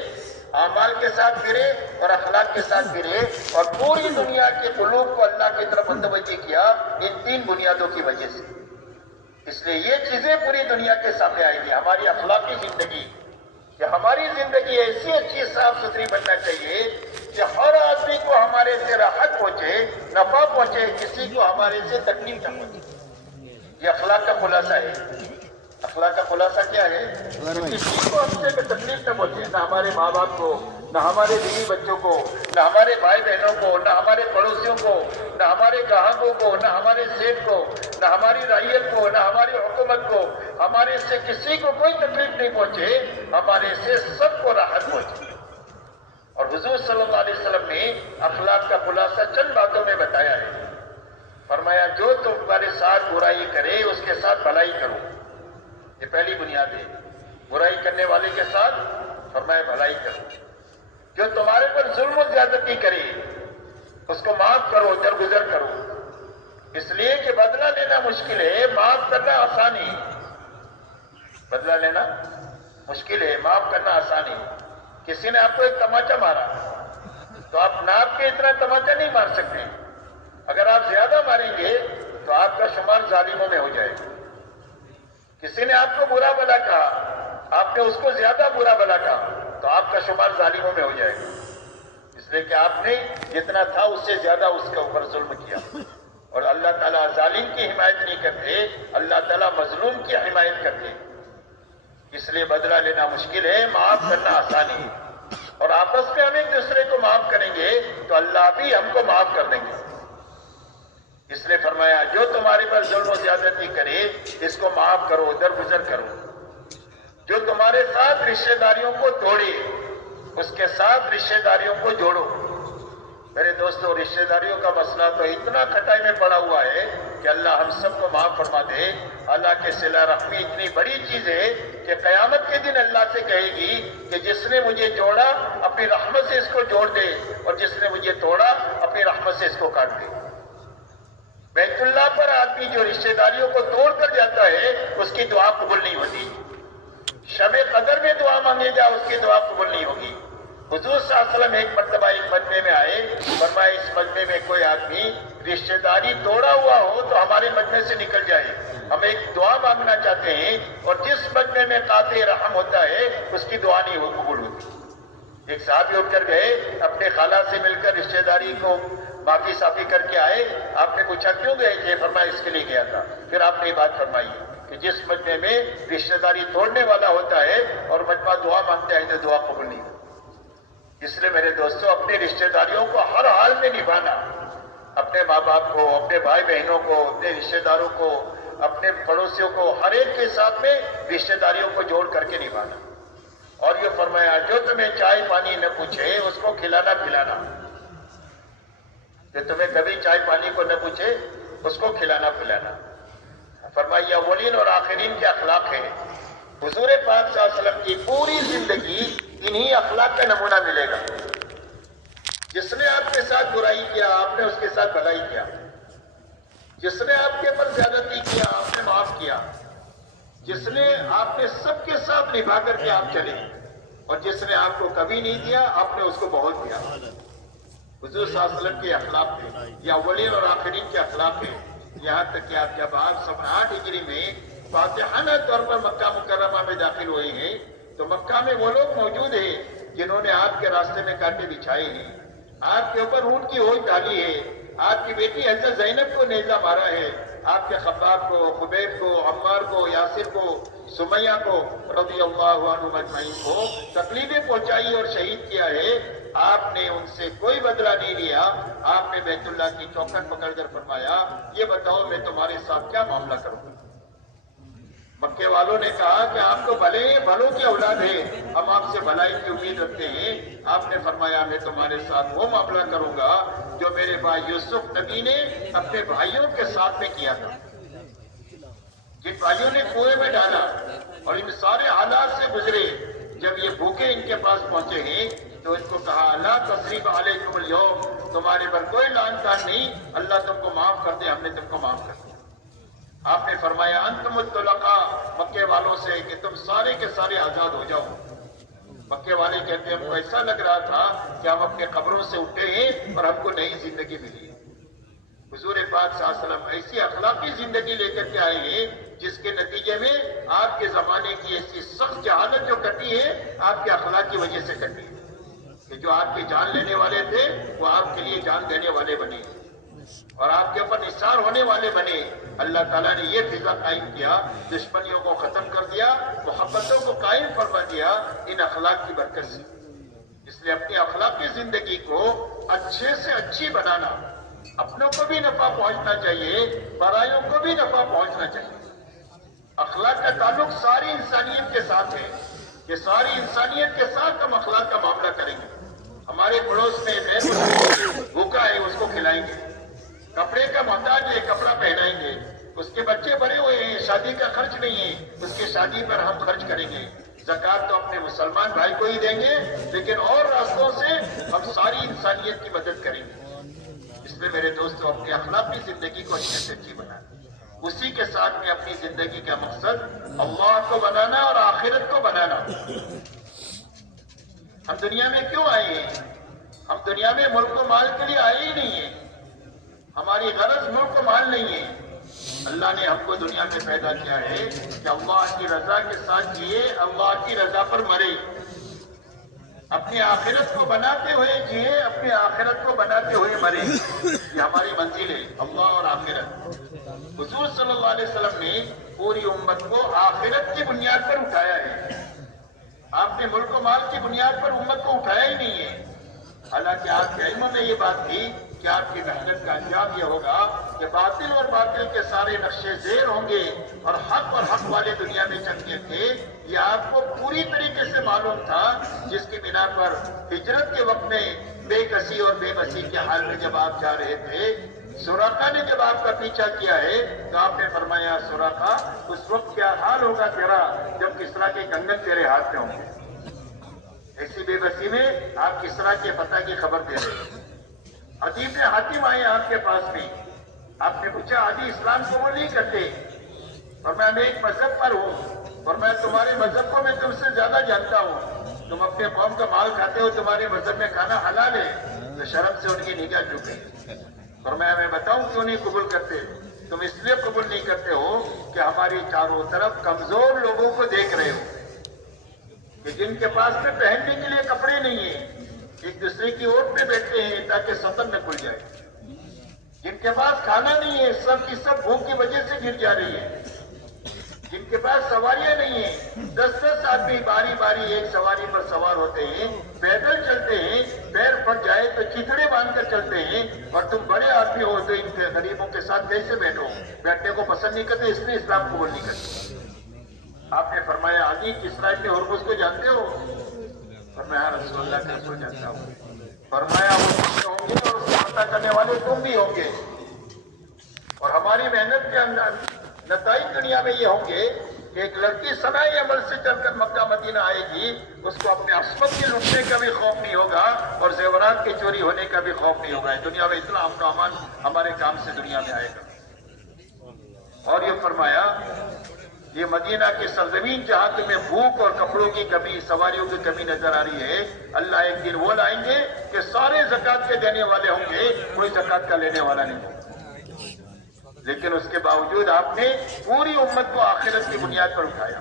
اعمال کے ساتھ پھرے اور اخلاق کے ساتھ پھرے. اور پوری دنیا کے قلوب کو اللہ کی طرف متوجہ کیا ان تین بنیادوں کی وجہ سے. اس لیے یہ چیزیں پوری دنیا کے سامنے آئیں گی. ہماری اخلاقی زندگی، کہ ہماری زندگی ایسی اچھی صاف ستھری بننا چاہیے کہ ہر آدمی کو ہمارے سے راحت پہنچے، نفع پہنچے، کسی کو ہمارے سے تکلیف نہ پہنچے. یہ اخلاق کا خلاصہ ہے. اخلاق کا خلاصہ کیا ہے؟ کسی کو ہم سے تکلیف نہ پہنچے، نہ ہمارے ماں باپ کو، نہ ہمارے بیوی بچوں کو، نہ ہمارے بھائی بہنوں کو، نہ ہمارے پڑوسیوں کو، نہ ہمارے گاہکوں کو، نہ ہمارے سیٹ کو، نہ ہماری رعیت کو، نہ ہماری حکومت کو. ہمارے سے کسی کو کوئی تکلیف نہیں پہنچے، ہمارے سے سب کو راحت پہنچے. اور حضور صلی اللہ علیہ وسلم نے اخلاق کا خلاصہ چند باتوں میں بتایا ہے. فرمایا جو تمہارے ساتھ برائی کرے اس کے ساتھ بھلائی کرو. یہ پہلی بنیاد ہے. برائی کرنے والے کے ساتھ فرمایا بھلائی کرو. جو تمہارے پر ظلم و زیادتی کرے اس کو معاف کرو، درگزر کرو. اس لیے کہ بدلہ لینا مشکل ہے، معاف کرنا آسان ہے. بدلہ لینا مشکل ہے، معاف کرنا آسان ہے. کسی نے آپ کو ایک تماچا مارا تو آپ ناپ کے اتنا تماچا نہیں مار سکتے. اگر آپ زیادہ ماریں گے تو آپ کا شمار ظالموں میں ہو جائے گا. کسی نے آپ کو برا بلا کہا، آپ نے اس کو زیادہ برا بلا کہا تو آپ کا شمار ظالموں میں ہو جائے گا. اس لیے کہ آپ نے جتنا تھا اس سے زیادہ اس کے اوپر ظلم کیا. اور اللہ تعالیٰ ظالم کی حمایت نہیں کرتے، اللہ تعالیٰ مظلوم کی حمایت کرتے. اس لیے بدلہ لینا مشکل ہے، معاف کرنا آسان ہے. اور آپس میں ہم ایک دوسرے کو معاف کریں گے تو اللہ بھی ہم کو معاف کر دیں گے. اس لیے فرمایا جو تمہارے پر ظلم و زیادتی کرے اس کو معاف کرو، درگزر کرو. جو تمہارے ساتھ رشتہ داریوں کو توڑے اس کے ساتھ رشتہ داریوں کو جوڑو. میرے دوستو، رشتہ داریوں کا مسئلہ تو اتنا کھٹائی میں پڑا ہوا ہے کہ اللہ ہم سب کو معاف فرما دے. اللہ کے صلہ رحمی اتنی بڑی چیز ہے کہ قیامت کے دن اللہ سے کہے گی کہ جس نے مجھے جوڑا اپنی رحمت سے اس کو جوڑ دے، اور جس نے مجھے توڑا اپنی رحمت سے اس کو کاٹ دے. بیت اللہ پر آدمی جو رشتہ داریوں کو توڑ کر جاتا ہے اس کی دعا قبول نہیں ہوتی. شب قدر میں دعا مانگے جا اس کی دعا قبول نہیں ہوگی. حضور صلی اللہ علیہ وسلم ایک مرتبہ ایک مجمع میں آئے، فرمایا اس مجمع میں کوئی آدمی رشتہ داری توڑا ہوا ہو تو ہمارے مجمع سے نکل جائے، ہم ایک دعا مانگنا چاہتے ہیں. اور جس مجمع میں قاطع رحم ہوتا ہے اس کی دعا نہیں قبول ہوتی. ایک صحابی اٹھ کر گئے، اپنے خالہ سے مل کر رشتہ داری کو معافی صافی کر کے آئے. آپ نے پوچھا کیوں گئے تھے؟ فرمایا اس کے لیے گیا تھا. پھر آپ نے یہ بات فرمائی کہ جس مجمع میں رشتہ داری توڑنے والا ہوتا ہے اور مجمع دعا مانگتا ہے تو دعا قبول نہیں ہوتی۔ اس لیے میرے دوستوں اپنی رشتہ داریوں کو ہر حال میں نبھانا، اپنے ماں باپ کو، اپنے بھائی بہنوں کو، اپنے رشتہ داروں کو، اپنے پڑوسیوں کو، ہر ایک کے ساتھ میں رشتہ داریوں کو جوڑ کر کے نبھانا۔ اور یہ فرمایا جو تمہیں چائے پانی نہ پوچھے اس کو کھلانا پلانا، جو تمہیں کبھی چائے پانی کو نہ پوچھے اس کو کھلانا پلانا۔ فرمایا اولین اور آخرین کے اخلاق ہیں۔ حضور پاک صلی اللہ علیہ وسلم کی پوری زندگی انہی اخلاق کا نمونہ ملے گا۔ جس نے آپ کے ساتھ برائی کیا آپ نے اس کے ساتھ بھلائی کیا، جس نے آپ کے اوپر زیادتی کیا آپ نے معاف کیا، جس نے آپ نے سب کے ساتھ نبھا کر کے آپ چلے، اور جس نے آپ کو کبھی نہیں دیا آپ نے اس کو بہت دیا۔ حضور صلی اللہ علیہ وسلم کے اخلاق تھے، یا اولین اور آخرین کے اخلاق ہیں۔ یہاں تک کہ آپ جب آپ 8 ہجری میں فاتحانہ طور پر مکہ مکرمہ میں داخل ہوئے ہیں تو مکہ میں وہ لوگ موجود ہیں جنہوں نے آپ کے راستے میں کانٹے بچھائے ہیں، آپ کے اوپر اونٹ کی ہوش ڈالی ہے، آپ کی بیٹی حضرت زینب کو نیزہ مارا ہے، آپ کے خباب کو، خبیب کو، عمار کو، یاسر کو، سمیہ کو رضی اللہ عنہ اجمعین کو تکلیفیں پہنچائی اور شہید کیا ہے۔ آپ نے ان سے کوئی بدلہ نہیں لیا۔ آپ نے بیت اللہ کی چوکھٹ پکڑ کر فرمایا یہ بتاؤ میں تمہارے ساتھ کیا معاملہ کروں۔ مکے والوں نے کہا کہ آپ تو بھلوں کی اولاد ہے، ہم آپ سے بھلائی کی امید رکھتے ہیں۔ آپ نے فرمایا میں تمہارے ساتھ وہ معاملہ کروں گا جو میرے بھائی یوسف نبی نے اپنے بھائیوں کے ساتھ میں کیا تھا، جن بھائیوں نے کنویں میں ڈالا اور ان سارے حالات سے گزرے۔ جب یہ بھوکے ان کے پاس پہنچے ہیں تو ان کو کہا لا تثریب علیکم اليوم، تمہارے پر کوئی لعن طعن نہیں، اللہ تم کو معاف کر دے، ہم نے تم کو معاف کر دیا۔ آپ نے فرمایا انتم الطلقاء، مکے والوں سے کہ تم سارے کے سارے آزاد ہو جاؤ۔ مکے والے کہتے ہیں ہم کو ایسا لگ رہا تھا کہ ہم اپنے قبروں سے اٹھے ہیں اور ہم کو نئی زندگی ملی ہے۔ حضور پاک صلی اللہ علیہ وسلم ایسی اخلاقی زندگی لے کر کے آئے ہیں جس کے نتیجے میں آپ کے زمانے کی ایسی سخت جہالت جو کٹی ہے آپ کے اخلاق کی وجہ سے کٹی ہے کہ جو آپ کی جان لینے والے تھے وہ آپ کے لیے جان دینے والے بنے اور آپ کے اوپر نثار ہونے والے بنے۔ اللہ تعالیٰ نے یہ فضا قائم کیا، دشمنیوں کو ختم کر دیا، محبتوں کو قائم فرما دیا ان اخلاق کی برکت سے۔ اس لیے اپنی اخلاقی زندگی کو اچھے سے اچھی بنانا، اپنوں کو بھی نفع پہنچنا چاہیے، برائیوں کو بھی نفع پہنچنا چاہیے۔ اخلاق کا تعلق ساری انسانیت کے ساتھ ہے کہ ساری انسانیت کے ساتھ ہم اخلاق کا معاملہ کریں گے۔ ہمارے پڑوس میں بھوکا ہے اس کو کھلائیں گے، کپڑے کا محتاج ہے کپڑا پہنائیں گے، اس کے بچے بڑے ہوئے ہیں شادی کا خرچ نہیں ہے اس کی شادی پر ہم خرچ کریں گے۔ زکوٰۃ تو اپنے مسلمان بھائی کو ہی دیں گے لیکن اور راستوں سے ہم ساری انسانیت کی مدد کریں گے۔ اس لیے میرے دوستو اپنی اخلاقی زندگی کو اچھے سے اچھی بنانا، اسی کے ساتھ میں اپنی زندگی کا مقصد اللہ کو بنانا اور آخرت کو بنانا۔ ہم دنیا میں کیوں آئے ہیں؟ ہم دنیا میں ملک و مال کے لیے آئے ہی نہیں ہیں، ہماری غرض ملک و مال نہیں ہے۔ اللہ نے ہم کو دنیا میں پیدا کیا ہے کہ اللہ کی رضا کے ساتھ جیے، اللہ کی رضا پر مرے، اپنی آخرت کو بناتے ہوئے جیے، اپنی آخرت کو بناتے ہوئے مرے۔ یہ ہماری منزل ہے، اللہ اور آخرت۔ حضور صلی اللہ علیہ وسلم نے پوری امت کو آخرت کی بنیاد پر اٹھایا ہے، آپ نے ملک و مال کی بنیاد پر امت کو اٹھایا ہی نہیں ہے۔ حالانکہ آپ کے علم میں یہ بات تھی کہ آپ کی محنت کا انجام یہ ہوگا کہ باطل اور باطل کے سارے نقشے زیر ہوں گے اور حق والے دنیا میں چلتے تھے۔ یہ آپ کو پوری طریقے سے معلوم تھا، جس کی بنا پر ہجرت کے وقت میں بے کسی اور بے بسی کے حال میں جب آپ جا رہے تھے، سراقہ نے جب آپ کا پیچھا کیا ہے تو آپ نے فرمایا سراقہ اس وقت کیا حال ہوگا تیرا جب کسریٰ کے کنگن تیرے ہاتھ میں ہوں گے۔ ایسی بے بسی میں آپ کسریٰ کے فتح کی خبر دے رہے ہیں۔ عدی بن حاتم آئے آپ کے پاس میں، آپ نے پوچھا عدی اسلام قبول نہیں کرتے اور میں ایک مذہب پر ہوں اور میں تمہارے مذہب کو میں تم سے زیادہ جانتا ہوں، تم اپنے قوم کا مال کھاتے ہو، تمہارے مذہب میں کھانا حلال ہے۔ تو شرم سے ان کی نگاہ جھک گئی۔ اور میں بتاؤں کیوں نہیں قبول کرتے؟ تم اس لیے قبول نہیں کرتے ہو کہ ہماری چاروں طرف کمزور لوگوں کو دیکھ رہے ہو کہ جن کے پاس میں پہننے کے لیے کپڑے نہیں ہیں، ایک دوسرے کی اوٹ پہ بیٹھتے ہیں تاکہ سطر نہ کھل جائے، جن کے پاس کھانا نہیں ہے سب کی سب بھوک کی وجہ سے گر جا رہی ہے۔ جن کے پاس سواریاں نہیں ہیں، 10 آدمی باری باری ایک سواری پر سوار ہوتے ہیں، پیدل چلتے ہیں، پیر پھٹ جائے تو چتڑے باندھ کر چلتے ہیں، اور تم بڑے آدمی ہو تو ان کے غریبوں کے ساتھ کیسے بیٹھو؟ بیٹھنے کو پسند نہیں کرتے، اس لیے اسلام قبول نہیں کرتے۔ آپ نے فرمایا علی کسریٰ ابن ہرمز کو جانتے ہو؟ فرمایا رسول اللہ کا کو جانتا ہوں۔ فرمایا وہ تم ہوں گے اور اس سے پتہ کرنے والے تم بھی ہوں گے، اور ہماری محنت کے اندر نتائج دنیا میں یہ ہوں گے کہ ایک لڑکی صناعی عمل سے چل کر مکہ مدینہ آئے گی، اس کو اپنے عصمت کے لٹنے کا بھی خوف نہیں ہوگا اور زیورات کے چوری ہونے کا بھی خوف نہیں ہوگا۔ دنیا میں اتنا امن و امان ہمارے کام سے دنیا میں آئے گا۔ اور یہ فرمایا یہ مدینہ کی سرزمین جہاں تمہیں بھوک اور کپڑوں کی کمی، سواریوں کی کمی نظر آ رہی ہے، اللہ ایک دن وہ لائیں گے کہ سارے زکوٰۃ کے دینے والے ہوں گے، کوئی زکوٰۃ کا لینے والا نہیں ہوگا۔ لیکن اس کے باوجود آپ نے پوری امت کو آخرت کی بنیاد پر اٹھایا۔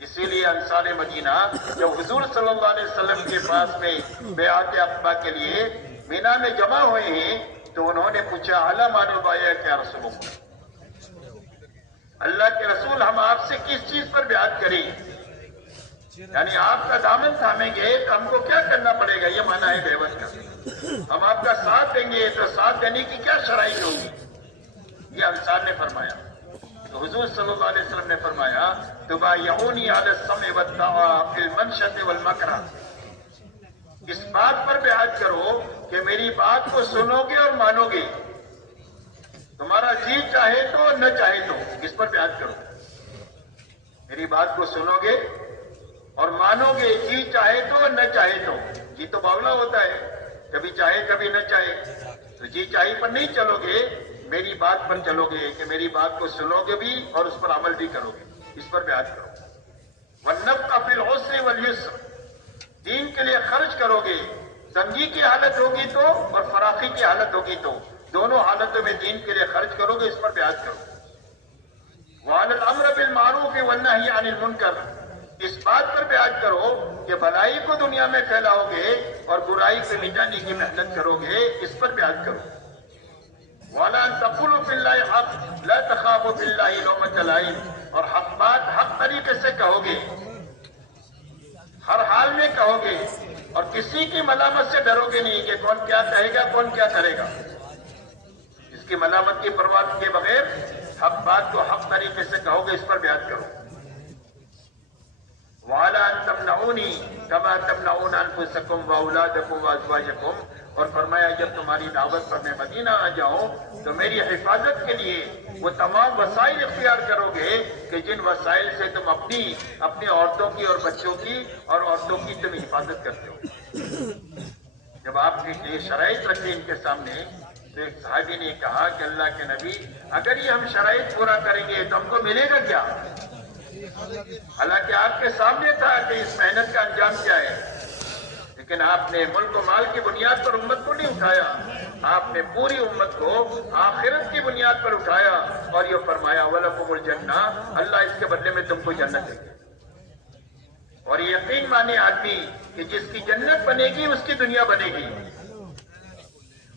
اسی لیے انصار مدینہ جب حضور صلی اللہ علیہ وسلم کے پاس میں بیعت عقبہ کے لیے مینا میں جمع ہوئے ہیں تو انہوں نے پوچھا اعلیٰ مانو بایا کیا رسول اللہ، اللہ کے رسول ہم آپ سے کس چیز پر بیعت کریں؟ یعنی آپ کا دامن تھامیں گے تو ہم کو کیا کرنا پڑے گا؟ یہ مانا ہے بیعت کا۔ ہم آپ کا ساتھ دیں گے تو ساتھ دینے کی کیا شرائط ہوگی؟ یہ انصار نے فرمایا۔ تو حضور صلی اللہ علیہ وسلم نے فرمایا تبایعونی علی السمع والطاعۃ فی المنشۃ والمکرہ، اس بات پر بیعت کرو کہ میری بات کو سنو گے اور مانو گے، تمہارا جی چاہے تو نہ چاہے تو، اس پر بیعت کرو، میری بات کو سنو گے اور مانو گے، جی چاہے تو نہ چاہے تو۔ جی تو باولا ہوتا ہے، کبھی چاہے کبھی نہ چاہے، تو جی چاہے پر نہیں چلو گے، میری بات پر چلو گے کہ میری بات کو سنو گے بھی اور اس پر عمل بھی کرو گے، اس پر بیعت کرو۔ وَالنَّفْقَ فِي الْعُسْرِ وَالْيُسْرِ، دین کے لیے خرچ کرو گے، تنگی کی حالت ہوگی تو اور فراخی کی حالت ہوگی تو، دونوں حالتوں میں دین کے لیے خرچ کرو گے، اس پر بیعت کرو۔ وَعَلَى الْأَمْرِ بِالْمَعْرُوفِ وَالنَّهْيِ عَنِ الْمُنكَرِ، اس بات پر بیعت کرو کہ بھلائی کو دنیا میں پھیلاؤ گے اور برائی سے مٹانے کی محنت کرو گے، اس پر بیعت کرو۔ وَلَا أَن تَقُولُوا فِي اللَّهِ حَقٌّ لَا تَخَافُوا فِي اللَّهِ لَوْمَةَ لَائِمٍ، اور حق بات حق طریقے سے کہو گے، ہر حال میں کہو گے، اور کسی کی ملامت سے ڈرو گے نہیں کہ کون کیا کہے گا کون کیا کرے گا۔ اس کی ملامت کی پرواہ کے بغیر حق بات کو حق طریقے سے کہو گے، اس پر بیعت کرو۔ وَعَلَىٰ أَن تَمْنَعُونِي كَمَا تَمْنَعُونَ أَنفُسَكُمْ وَأَوْلَادَكُمْ وَأَزْوَاجَكُمْ، اور فرمایا جب تمہاری دعوت پر میں مدینہ آ جاؤں تو میری حفاظت کے لیے وہ تمام وسائل اختیار کرو گے کہ جن وسائل سے تم اپنی عورتوں کی اور بچوں کی اور عورتوں کی تم حفاظت کرتے ہو۔ جب آپ نے یہ شرائط رکھی ان کے سامنے تو ایک صحابی نے کہا کہ اللہ کے نبی اگر یہ ہم شرائط پورا کریں گے تو ہم کو ملے گا کیا؟ حالانکہ آپ کے سامنے تھا کہ اس محنت کا انجام کیا ہے، لیکن آپ نے ملک و مال کی بنیاد پر امت کو نہیں اٹھایا، آپ نے پوری امت کو آخرت کی بنیاد پر اٹھایا اور یہ فرمایا وَلَكُمُ الْجَنَّةُ، اللہ اس کے بدلے میں تم کو جنت دے گی۔ اور یقین مانے آدمی کہ جس کی جنت بنے گی اس کی دنیا بنے گی،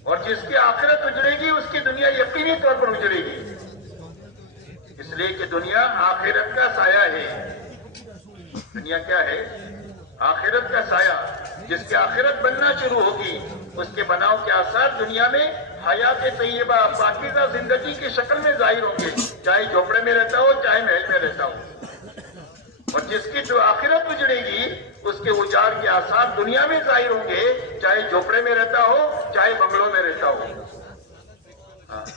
اور جس کی آخرت اجڑے گی اس کی دنیا یقینی طور پر اجڑے گی، اس لیے کہ دنیا آخرت کا سایہ ہے۔ دنیا کیا ہے؟ آخرت کا سایہ۔ جس کی آخرت بننا شروع ہوگی اس کے بناؤ کے آثار دنیا میں حیات طیبہ پاکیزہ زندگی کی شکل میں ظاہر ہوں گے، چاہے جھوپڑے میں رہتا ہو چاہے محل میں رہتا ہو۔ اور جس کی جو آخرت اجڑے گی اس کے اجاڑ کے آثار دنیا میں ظاہر ہوں گے، چاہے جھوپڑے میں رہتا ہو چاہے بنگلوں میں رہتا ہو۔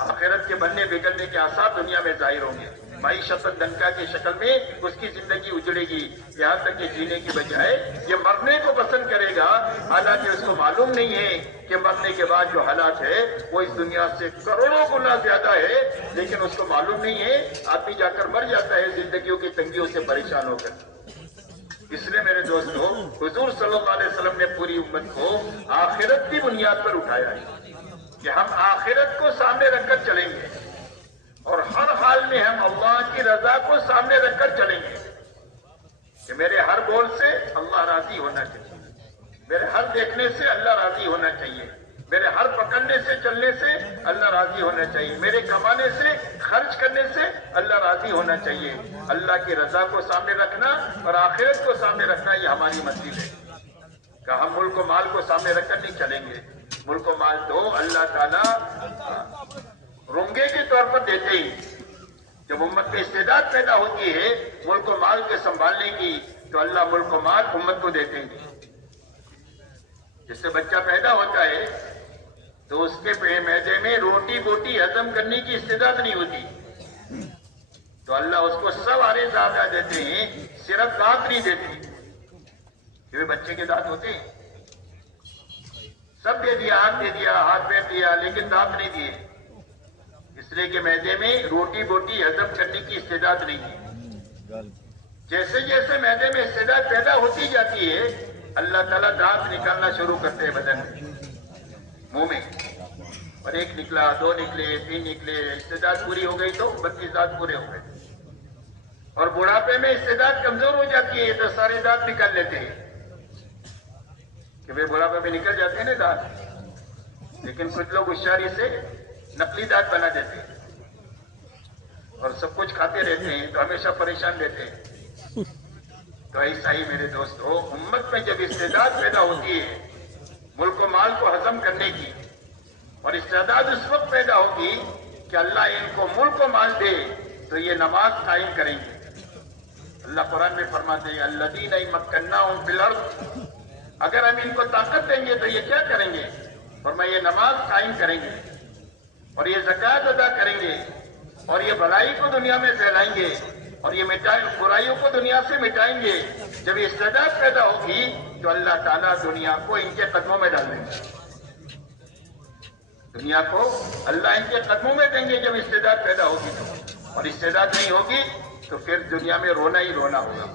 آخرت کے بننے بگڑنے کے آثار دنیا میں ظاہر ہوں گے، معیشت دنکا کی شکل میں اس کی زندگی اجڑے گی، یہاں تک کہ جینے کی بجائے یہ مرنے کو پسند کرے گا، حالانکہ اس کو معلوم نہیں ہے کہ مرنے کے بعد جو حالات ہے وہ اس دنیا سے کروڑوں گنا زیادہ ہے، لیکن اس کو معلوم نہیں ہے، آدمی جا کر مر جاتا ہے زندگیوں کی تنگیوں سے پریشان ہو کر۔ اس لیے میرے دوستو حضور صلی اللہ علیہ وسلم نے پوری امت کو آخرت کی بنیاد پر اٹھایا ہے کہ ہم آخرت کو سامنے رکھ کر چلیں گے اور ہر حال میں ہم اللہ کی رضا کو سامنے رکھ کر چلیں گے کہ میرے ہر بول سے اللہ راضی ہونا چاہیے، میرے ہر دیکھنے سے اللہ راضی ہونا چاہیے، میرے ہر پکڑنے سے چلنے سے اللہ راضی ہونا چاہیے، میرے کمانے سے خرچ کرنے سے اللہ راضی ہونا چاہیے۔ اللہ کی رضا کو سامنے رکھنا اور آخرت کو سامنے رکھنا یہ ہماری منزل ہے کہ ہم ملک و مال کو سامنے رکھ کر نہیں چلیں گے۔ ملک و مال تو اللہ تعالیٰ رنگے کے طور پر دیتے ہی، جب امت میں استعداد پیدا ہوتی ہے ملک و مال کے سنبھالنے کی تو اللہ ملک و مال امت کو دیتے ہیں۔ جس سے بچہ پیدا ہوتا ہے تو اس کے معدے میں روٹی بوٹی ہضم کرنے کی استعداد نہیں ہوتی، تو اللہ اس کو سب آرے زیادہ دیتے ہیں، صرف دانت نہیں دیتے۔ کہ بچے کے دانت ہوتے ہیں، سب دے دیا، ہاتھ دے دیا، ہاتھ پیر دیا، لیکن دانت نہیں دیے، اس لیے کہ معدے میں روٹی بوٹی ہضم کرنے کی استعداد نہیں ہے۔ جیسے جیسے معدے میں استعداد پیدا ہوتی جاتی ہے اللہ تعالیٰ دانت نکالنا شروع کرتے ہیں بدن میں، منہ میں، اور ایک نکلا، دو نکلے، تین نکلے، استعداد پوری ہو گئی تو 32 دانت پورے ہو گئے۔ اور بڑھاپے میں استعداد کمزور ہو جاتی ہے تو سارے دانت نکال لیتے ہیں کہ بھائی بڑھاپے میں نکل جاتے ہیں نا دانت، لیکن کچھ لوگ ہوشیاری سے نقلی دانت بنا دیتے ہیں اور سب کچھ کھاتے رہتے ہیں تو ہمیشہ پریشان رہتے ہیں۔ تو ایسا ہی میرے دوستو، امت میں جب استعداد پیدا ہوتی ہے ملک و مال کو ہضم کرنے کی، اور استعداد اس وقت پیدا ہوگی کہ اللہ ان کو ملک و مال دے تو یہ نماز قائم کریں گے۔ اللہ قرآن میں فرماتے ہیں الذین مکناہم فی الارض، اگر ہم ان کو طاقت دیں گے تو یہ کیا کریں گے؟ فرمایا یہ نماز قائم کریں گے اور یہ زکوٰۃ ادا کریں گے اور یہ بھلائی کو دنیا میں پھیلائیں گے اور یہ برائیوں کو دنیا سے مٹائیں گے۔ جب یہ استعداد پیدا ہوگی تو اللہ تعالیٰ دنیا کو ان کے قدموں میں ڈال دیں گے، دنیا کو اللہ ان کے قدموں میں دیں گے جب استعداد پیدا ہوگی تو، اور استعداد نہیں ہوگی تو پھر دنیا میں رونا ہی رونا ہوگا۔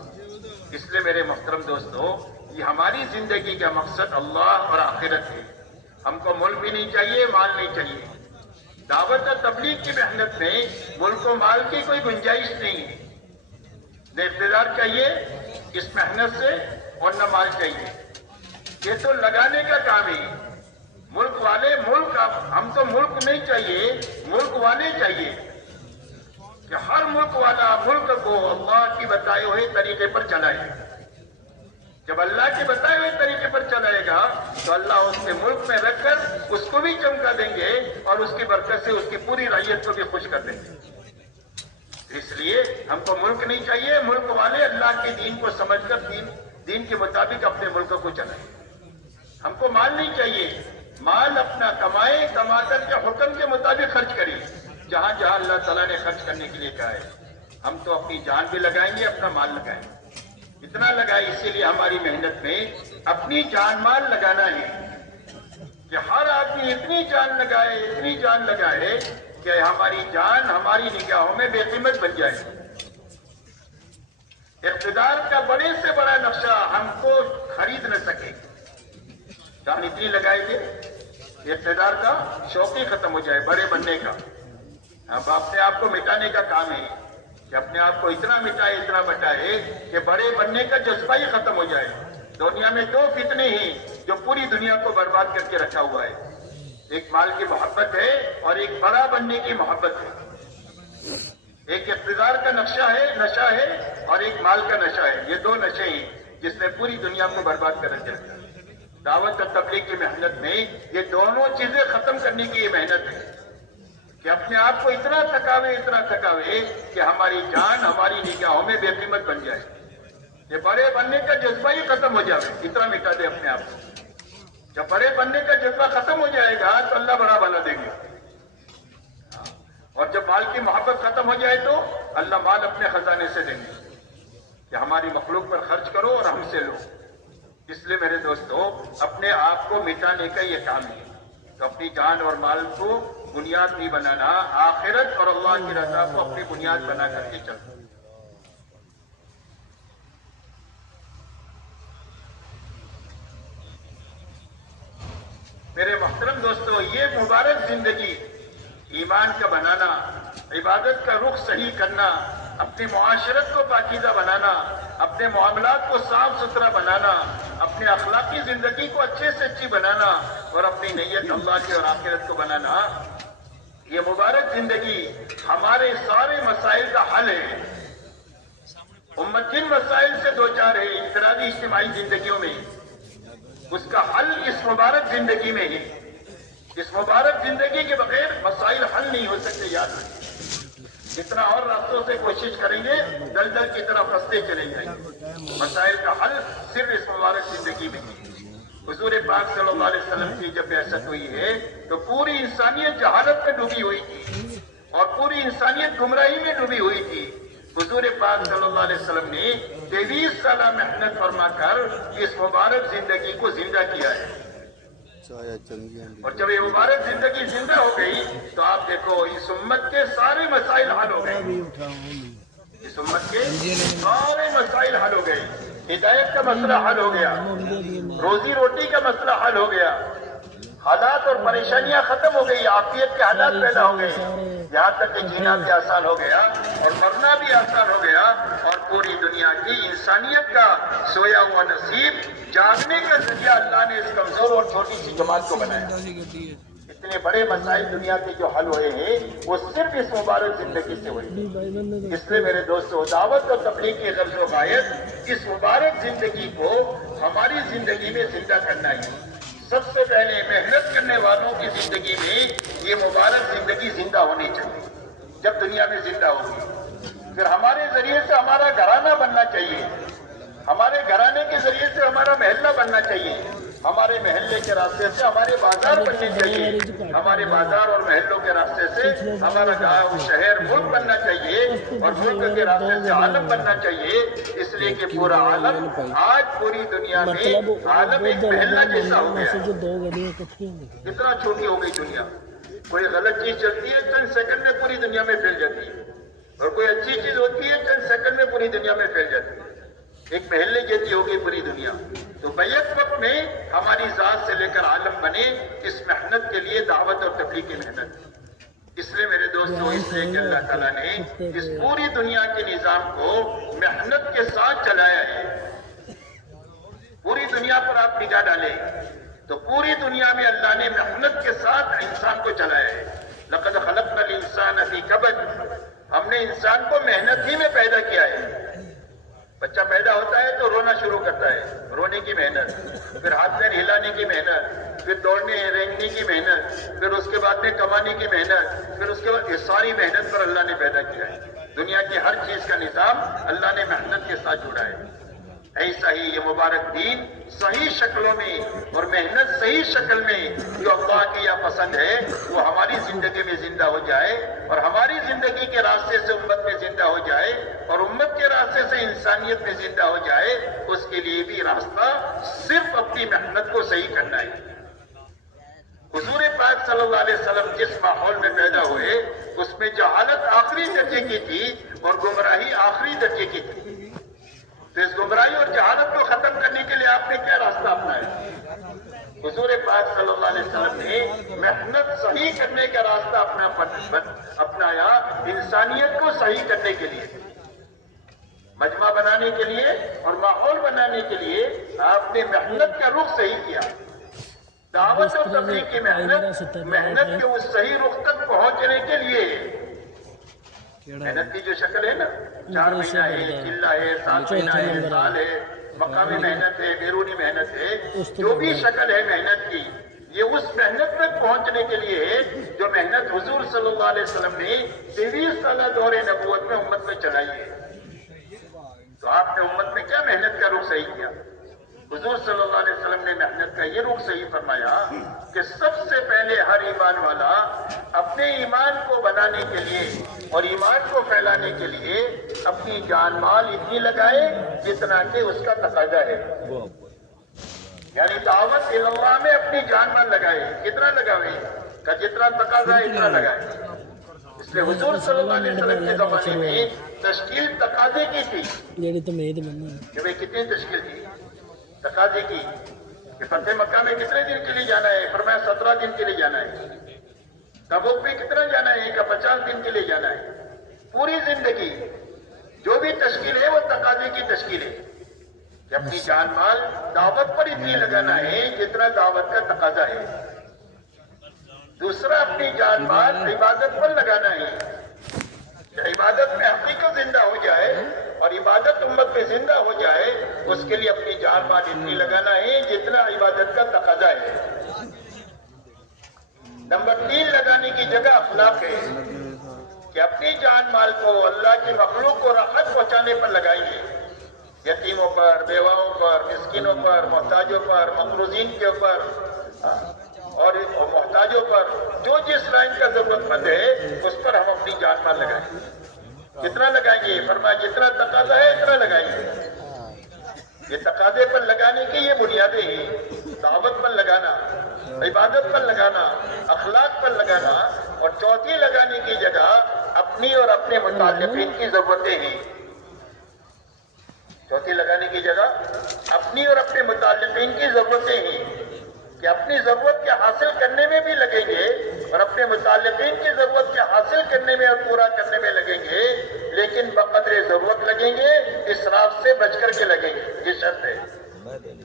اس لیے میرے محترم دوستو، یہ ہماری زندگی کا مقصد اللہ اور آخرت ہے۔ ہم کو ملک بھی نہیں چاہیے، مال نہیں چاہیے۔ دعوت اور تبلیغ کی محنت میں ملک و مال کی کوئی گنجائش نہیں ہے، نہ اقتدار چاہیے اس محنت سے اور نہ مال چاہیے، یہ تو لگانے کا کام ہے۔ ملک والے ملک، ہم تو ملک نہیں چاہیے، ملک والے چاہیے کہ ہر ملک والا ملک کو اللہ کی بتائے ہوئے طریقے پر چلائے۔ جب اللہ کے بتائے ہوئے طریقے پر چلائے گا تو اللہ اس کے ملک میں رکھ کر اس کو بھی چمکا دیں گے اور اس کی برکت سے اس کی پوری رعیت کو بھی خوش کر دیں گے۔ اس لیے ہم کو ملک نہیں چاہیے، ملک والے اللہ کے دین کو سمجھ کر دین کے مطابق اپنے ملک کو چلائیں۔ ہم کو مال نہیں چاہیے، مال اپنا کمائے، کما کر کے حکم کے مطابق خرچ کریں، جہاں جہاں اللہ تعالیٰ نے خرچ کرنے کے لیے کہا ہے۔ ہم تو اپنی جان بھی لگائیں گے، اپنا مال لگائیں گے، اتنا لگائے، اسی لیے ہماری محنت میں اپنی جان مال لگانا ہے کہ ہر آدمی اتنی جان لگائے کہ ہماری جان ہماری نگاہوں میں بے قیمت بن جائے۔ اقتدار کا بڑے سے بڑا نقشہ ہم کو خرید نہ سکے، جان اتنی لگائے گے اقتدار کا شوق ہی ختم ہو جائے، بڑے بننے کا۔ اب اپنے آپ کو مٹانے کا کام ہے کہ اپنے آپ کو اتنا مٹائے کہ بڑے بننے کا جذبہ ہی ختم ہو جائے۔ دنیا میں دو فتنے ہیں جو پوری دنیا کو برباد کر کے رکھا ہوا ہے، ایک مال کی محبت ہے اور ایک بڑا بننے کی محبت ہے۔ ایک اقتدار کا نشہ ہے اور ایک مال کا نشہ ہے، یہ دو نشے ہیں جس نے پوری دنیا کو برباد کر رکھا ہے۔ دعوت اور تبلیغ کی محنت میں یہ دونوں چیزیں ختم کرنے کی یہ محنت ہے کہ اپنے آپ کو اتنا تھکاوے کہ ہماری جان ہماری نگاہوں میں بے قیمت بن جائے، یہ بڑے بننے کا جذبہ ہی ختم ہو جائے، اتنا مٹا دے اپنے آپ کو۔ جب بڑے بننے کا جذبہ ختم ہو جائے گا تو اللہ بڑا بنا دیں گے، اور جب مال کی محبت ختم ہو جائے تو اللہ مال اپنے خزانے سے دیں گے کہ ہماری مخلوق پر خرچ کرو اور ہم سے لو۔ اس لیے میرے دوستو، اپنے آپ کو مٹانے کا یہ کام ہے، تو اپنی جان اور مال کو بنیاد نہیں بنانا، آخرت اور اللہ کی رضا کو اپنی بنیاد بنا کر کے چلو۔ میرے محترم دوستو، یہ مبارک زندگی، ایمان کا بنانا، عبادت کا رخ صحیح کرنا، اپنی معاشرت کو پاکیزہ بنانا، اپنے معاملات کو صاف ستھرا بنانا، اپنے اخلاقی زندگی کو اچھے سے اچھی بنانا اور اپنی نیت اللہ کی اور آخرت کو بنانا، زندگی ہمارے سارے مسائل کا حل ہے. امت جن مسائل سے دوچار ہے انفرادی اجتماعی زندگیوں میں، اس کا حل اس مبارک زندگی میں ہے. اس مبارک زندگی کے بغیر مسائل حل نہیں ہو سکتے. یاد رکھیں، جتنا اور راستوں سے کوشش کریں گے دلدل کی طرف رستے چلے جائیں گے. مسائل کا حل صرف اس مبارک زندگی میں ہے. حضور پاک صلی اللہ علیہ وسلم کی جب بعثت ہوئی ہے تو پوری انسانیت جہالت میں ڈوبی ہوئی تھی اور پوری انسانیت گمراہی میں ڈوبی ہوئی تھی. حضور پاک صلی اللہ علیہ وسلم نے 23 سالہ محنت فرما کر اس مبارک زندگی کو زندہ کیا ہے. اور جب یہ مبارک زندگی زندہ ہو گئی تو آپ دیکھو اس امت کے سارے مسائل حل ہو گئے. اس امت کے سارے مسائل حل ہو گئے. ہدایت کا مسئلہ حل ہو گیا، روزی روٹی کا مسئلہ حل ہو گیا، حالات اور پریشانیاں ختم ہو گئی، عافیت کے حالات پیدا ہو گئے، یہاں تک کہ جینا بھی آسان ہو گیا اور مرنا بھی آسان ہو گیا. اور پوری دنیا کی انسانیت کا سویا ہوا نصیب جاگنے کا ذریعہ اللہ نے اس کمزور اور چھوٹی سی جماعت کو بنایا. اتنے بڑے مسائل دنیا کے جو حل ہوئے ہیں وہ صرف اس مبارک زندگی سے ہوئے. اس لیے میرے دوستو، دعوت اور تبلیغ کی غرض و غایت اس مبارک زندگی کو ہماری زندگی میں زندہ کرنا ہے. سب سے پہلے محنت کرنے والوں کی زندگی میں یہ مبارک زندگی زندہ ہونی چاہیے. جب دنیا میں زندہ ہوگی پھر ہمارے ذریعے سے ہمارا گھرانہ بننا چاہیے، ہمارے گھرانے کے ذریعے سے ہمارا محلہ بننا چاہیے، ہمارے محلے کے راستے سے ہمارے بازار بننے چاہیے، ہمارے بازار اور محلوں کے راستے سے ہمارا گاؤں شہر ملک بننا چاہیے اور ملک کے راستے سے عالم بننا چاہیے. اس لیے کہ پورا عالم آج پوری دنیا میں عالم ایک محلہ جیسا ہو گیا. اتنا چھوٹی ہو گئی دنیا. کوئی غلط چیز چلتی ہے چند سیکنڈ میں پوری دنیا میں پھیل جاتی ہے اور کوئی اچھی چیز ہوتی ہے چند سیکنڈ میں پوری دنیا میں پھیل جاتی ہے. ایک محلے جیسی ہو گئی پوری دنیا. تو بیک وقت میں ہماری ذات سے لے کر عالم بنے اس محنت کے لیے دعوت اور تبلیغ کی محنت. اس لیے میرے دوستو، اس لیے کہ اللہ تعالیٰ نے اس پوری دنیا کے نظام کو محنت کے ساتھ چلایا ہے. پوری دنیا پر آپ نگاہ ڈالیں تو پوری دنیا میں اللہ نے محنت کے ساتھ انسان کو چلایا ہے. لقد خلقنا الانسان فی کبد. ہم نے انسان کو محنت ہی میں پیدا کیا ہے. بچہ پیدا ہوتا ہے تو رونا شروع کرتا ہے، رونے کی محنت، پھر ہاتھ پیر ہلانے کی محنت، پھر دوڑنے رینگنے کی محنت، پھر اس کے بعد میں کمانے کی محنت، پھر اس کے بعد یہ ساری محنت پر اللہ نے پیدا کیا ہے. دنیا کی ہر چیز کا نظام اللہ نے محنت کے ساتھ جوڑا ہے. ایسا ہی یہ مبارک دین صحیح شکلوں میں اور محنت صحیح شکل میں جو اللہ کے یہاں پسند ہے وہ ہماری زندگی میں زندہ ہو جائے اور ہماری زندگی کے راستے سے امت میں زندہ ہو جائے اور امت کے راستے سے انسانیت میں زندہ ہو جائے. اس کے لیے بھی راستہ صرف اپنی محنت کو صحیح کرنا ہے. حضور پاک صلی اللہ علیہ وسلم جس ماحول میں پیدا ہوئے اس میں جہالت آخری درجے کی تھی اور گمراہی آخری درجے کی تھی. تو اس گمراہی اور جہالت کو ختم کرنے کے لیے آپ نے کیا راستہ اپنایا؟ حضور پاک صلی اللہ علیہ وسلم نے محنت صحیح کرنے کا راستہ اپنایا انسانیت کو صحیح کرنے کے لیے، مجمع بنانے کے لیے اور ماحول بنانے کے لیے آپ نے محنت کا رخ صحیح کیا. دعوت اور تبلیغ کی محنت کے اس صحیح رخ تک پہنچنے کے لیے محنت کی جو شکل ہے نا، 4 مہینہ ہے، چلہ ہے، 7 مہینہ ہے، سال ہے، مقامی محنت ہے، بیرونی محنت ہے، جو بھی شکل ہے محنت کی، یہ اس محنت تک پہنچنے کے لیے ہے جو محنت حضور صلی اللہ علیہ وسلم نے 23 سالہ دور نبوت میں امت میں چلائی ہے. تو آپ نے امت میں کیا محنت کا رخ صحیح کیا؟ حضور صلی اللہ علیہ وسلم نے محنت کا یہ رخ صحیح فرمایا کہ سب سے پہلے ہر ایمان والا اپنے ایمان کو بنانے کے لیے اور ایمان کو پھیلانے کے لیے اپنی جان مال اتنی لگائے جتنا کہ اس کا تقاضا ہے. یعنی دعوت اللہ میں اپنی جان مال لگائے. کتنا لگائے؟ کہ جتنا تقاضا ہے اتنا لگائے. اس لیے حضور صلی اللہ علیہ وسلم کے زمانے میں تشکیل تقاضے کی تھی کہ بھئی کتنی تشکیل کی؟ تقاضے کی کہ فتح مکہ میں کتنے دن کے لیے جانا ہے؟ فرمایا 17 دن کے لیے جانا ہے. تبوک میں کتنا جانا ہے؟ کہ 50 دن کے لیے جانا ہے. پوری زندگی جو بھی تشکیل ہے وہ تقاضے کی تشکیل ہے کہ اپنی جان مال دعوت پر اتنی لگانا ہے جتنا دعوت کا تقاضا ہے. دوسرا اپنی جان مال عبادت پر لگانا ہے کہ عبادت میں حقیقت زندہ ہو جائے اور عبادت امت میں زندہ ہو جائے، اس کے لیے اپنی جان مال اتنی لگانا ہے جتنا عبادت کا تقاضا ہے۔ نمبر 3 لگانے کی جگہ اخلاق ہے کہ اپنی جان مال کو اللہ کی مخلوق کو راحت پہنچانے پر لگائیں گے، یتیموں پر، بیواؤں پر، مسکینوں پر، محتاجوں پر، مقروضین کے اوپر اور محتاجوں پر، جو جس لائن کا ضرورت مند ہے اس پر ہم اپنی جان مال لگائیں گے۔ کتنا لگائیں گے؟ فرمایا جتنا تقاضا ہے اتنا لگائیں گے۔ یہ تقاضے پر لگانے کی یہ بنیادیں ہیں، دعوت پر لگانا، عبادت پر لگانا، اخلاق پر لگانا، اور چوتھی لگانے کی جگہ اپنی اور اپنے متعلقین کی ضرورتیں ہیں۔ چوتھی لگانے کی جگہ اپنی اور اپنے متعلقین کی ضرورتیں ہیں کہ اپنی ضرورت کے حاصل کرنے میں بھی لگیں گے اور اپنے متعلقین کی ضرورت کے حاصل کرنے میں اور پورا کرنے میں لگیں گے، لیکن بقدر ضرورت لگیں گے، اسراف سے بچ کر کے لگیں گے۔ یہ شرط ہے،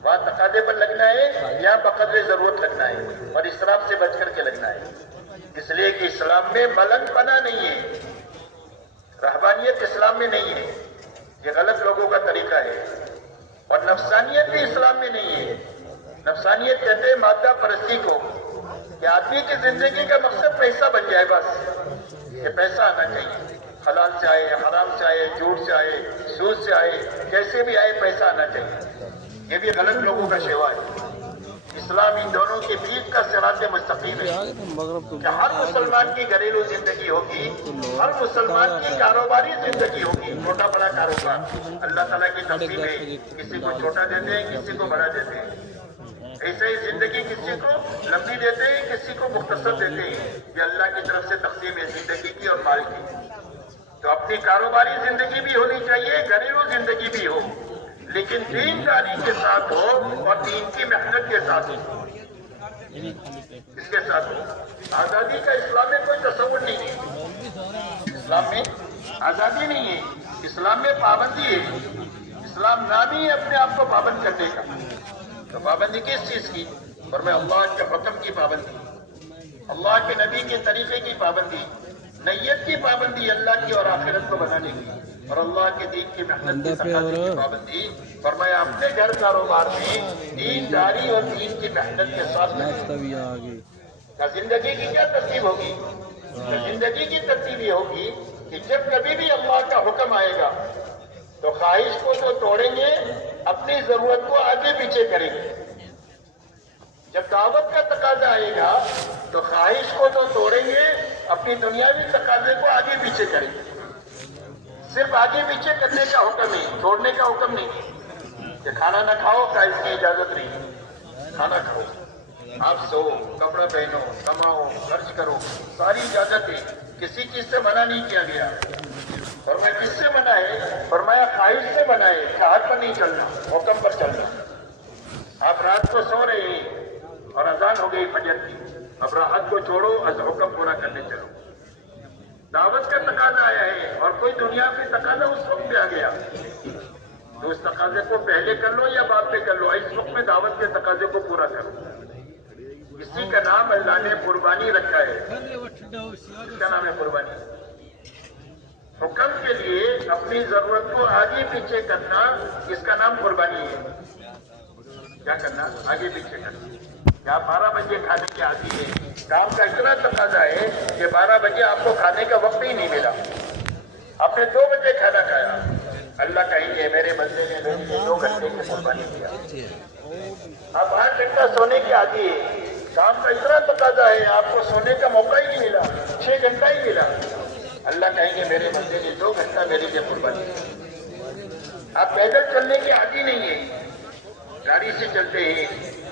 وہاں تقاضے پر لگنا ہے، یہاں بقدر ضرورت لگنا ہے اور اسراف سے بچ کر کے لگنا ہے۔ اس لیے کہ اسلام میں ملنگ پنا نہیں ہے، رہبانیت اسلام میں نہیں ہے، یہ غلط لوگوں کا طریقہ ہے، اور نفسانیت بھی اسلام میں نہیں ہے۔ نفسانیت کہتے ہیں مادہ پرستی کو، کہ آدمی کی زندگی کا مقصد پیسہ بن جائے، بس یہ پیسہ آنا چاہیے، حلال سے آئے، حرام سے آئے، جھوٹ سے آئے، سود سے آئے، کیسے بھی آئے پیسہ آنا چاہیے۔ یہ بھی غلط لوگوں کا شیوا ہے۔ اسلام ان دونوں کے بیچ کا صراط مستقیم ہے کہ ہر مسلمان کی گھریلو زندگی ہوگی، ہر مسلمان کی کاروباری زندگی ہوگی، چھوٹا بڑا کاروبار اللہ تعالیٰ کی تقسیم ہے، کسی کو چھوٹا دیتے ہیں، کسی کو بڑا دیتے ہیں۔ ایسے ہی زندگی کسی کو لمبی دیتے ہیں، کسی کو مختصر دیتے ہیں، یہ اللہ کی طرف سے تقسیم ہے زندگی کی اور مال کی۔ تو اپنی کاروباری زندگی بھی ہونی چاہیے، گھریلو زندگی بھی ہو، لیکن دینداری کے ساتھ ہو اور دین کی محنت کے ساتھ ہو۔ اس کے ساتھ ہو۔ آزادی کا اسلام میں کوئی تصور نہیں ہے، اسلام میں آزادی نہیں ہے، اسلام میں پابندی ہے۔ اسلام نام ہی ہے اپنے آپ کو پابند کرنے کا۔ تو پابندی کس چیز کی؟ اور میں اللہ کے حکم کی پابندی، اللہ کے نبی کے طریقے کی پابندی، نیت کی پابندی اللہ کی اور آخرت کو بنانے کی، اور اللہ کے دین کی محنت کی تقاضے کی پابندی۔ فرمایا اپنے گھر کاروبار میں دینداری اور دین کی محنت کے ساتھ زندگی کی کیا ترتیب ہوگی؟ زندگی کی ترتیب یہ ہوگی کہ جب کبھی بھی اللہ کا حکم آئے گا تو خواہش کو تو توڑیں گے، اپنی ضرورت کو آگے پیچھے کریں گے۔ جب دعوت کا تقاضا آئے گا تو خواہش کو تو توڑیں گے، اپنی دنیاوی تقاضے کو آگے پیچھے کریں گے۔ صرف آگے پیچھے کرنے کا حکم ہے، چھوڑنے کا حکم نہیں کہ کھانا نہ کھاؤ کا اس کی اجازت نہیں، کھانا کھاؤ، آپ سو، کپڑا پہنو، کماؤ، خرچ کرو، ساری اجازت ہے، کسی چیز سے منع نہیں کیا گیا۔ فرمایا کس سے منع ہے؟ فرمایا خواہش سے منع ہے، چاہت پر نہیں چلنا، حکم پر چلنا۔ آپ رات کو سو رہے ہیں اور اذان ہو گئی فجر کی، اب راحت کو چھوڑو، از حکم پورا کرنے چلو۔ دعوت کا تقاضا آیا ہے اور کوئی دنیا کی تقاضا اس وقت پہ آ گیا، تو اس تقاضے کو پہلے کر لو یا بعد میں کر لو، اس وقت میں دعوت کے تقاضے کو پورا کرو۔ اسی کا نام اللہ نے قربانی رکھا ہے، اس کا نام ہے قربانی۔ حکم کے لیے اپنی ضرورت کو آگے پیچھے کرنا، اس کا نام قربانی ہے۔ کیا کرنا؟ آگے پیچھے کرنا۔ کیا 12 بجے کھانے کے عادی ہے، کام کا اتنا تقاضا ہے کہ 12 بجے آپ کو کھانے کا وقت ہی نہیں ملا، آپ نے 2 بجے کھانا کھایا، اللہ کہیں گے میرے بندے نے میرے لیے 2 گھنٹے کی قربانی کیا۔ آپ 8 گھنٹہ سونے کے عادی ہے، کام کا اتنا تقاضا ہے آپ کو سونے کا موقع ہی نہیں ملا، 6 گھنٹہ ہی ملا، اللہ کہیں گے میرے بندے نے 2 گھنٹہ میرے لیے قربانی کیا۔ آپ پیدل چلنے کے عادی نہیں ہیں، گاڑی سے چلتے ہیں،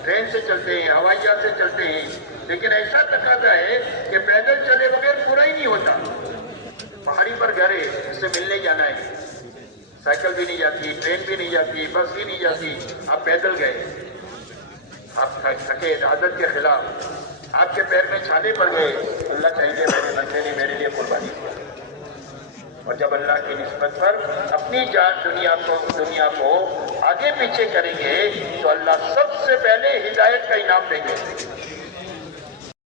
ٹرین سے چلتے ہیں، ہوائی جہاز سے چلتے ہیں، لیکن ایسا تقاضا ہے کہ پیدل چلے بغیر پورا ہی نہیں ہوتا۔ پہاڑی پر گھر ہے، اس سے ملنے جانا ہے، سائیکل بھی نہیں جاتی، ٹرین بھی نہیں جاتی، بس بھی نہیں جاتی، آپ پیدل گئے، آپ تھکے، عادت کے خلاف آپ کے پیر میں چھالے پڑ گئے، اللہ کہیں گے میرے بندے نے میرے لیے قربانی کیا۔ اور جب اللہ کی نسبت پر اپنی جان دنیا کو آگے پیچھے کریں گے تو اللہ سب سے پہلے ہدایت کا انعام دیں گے۔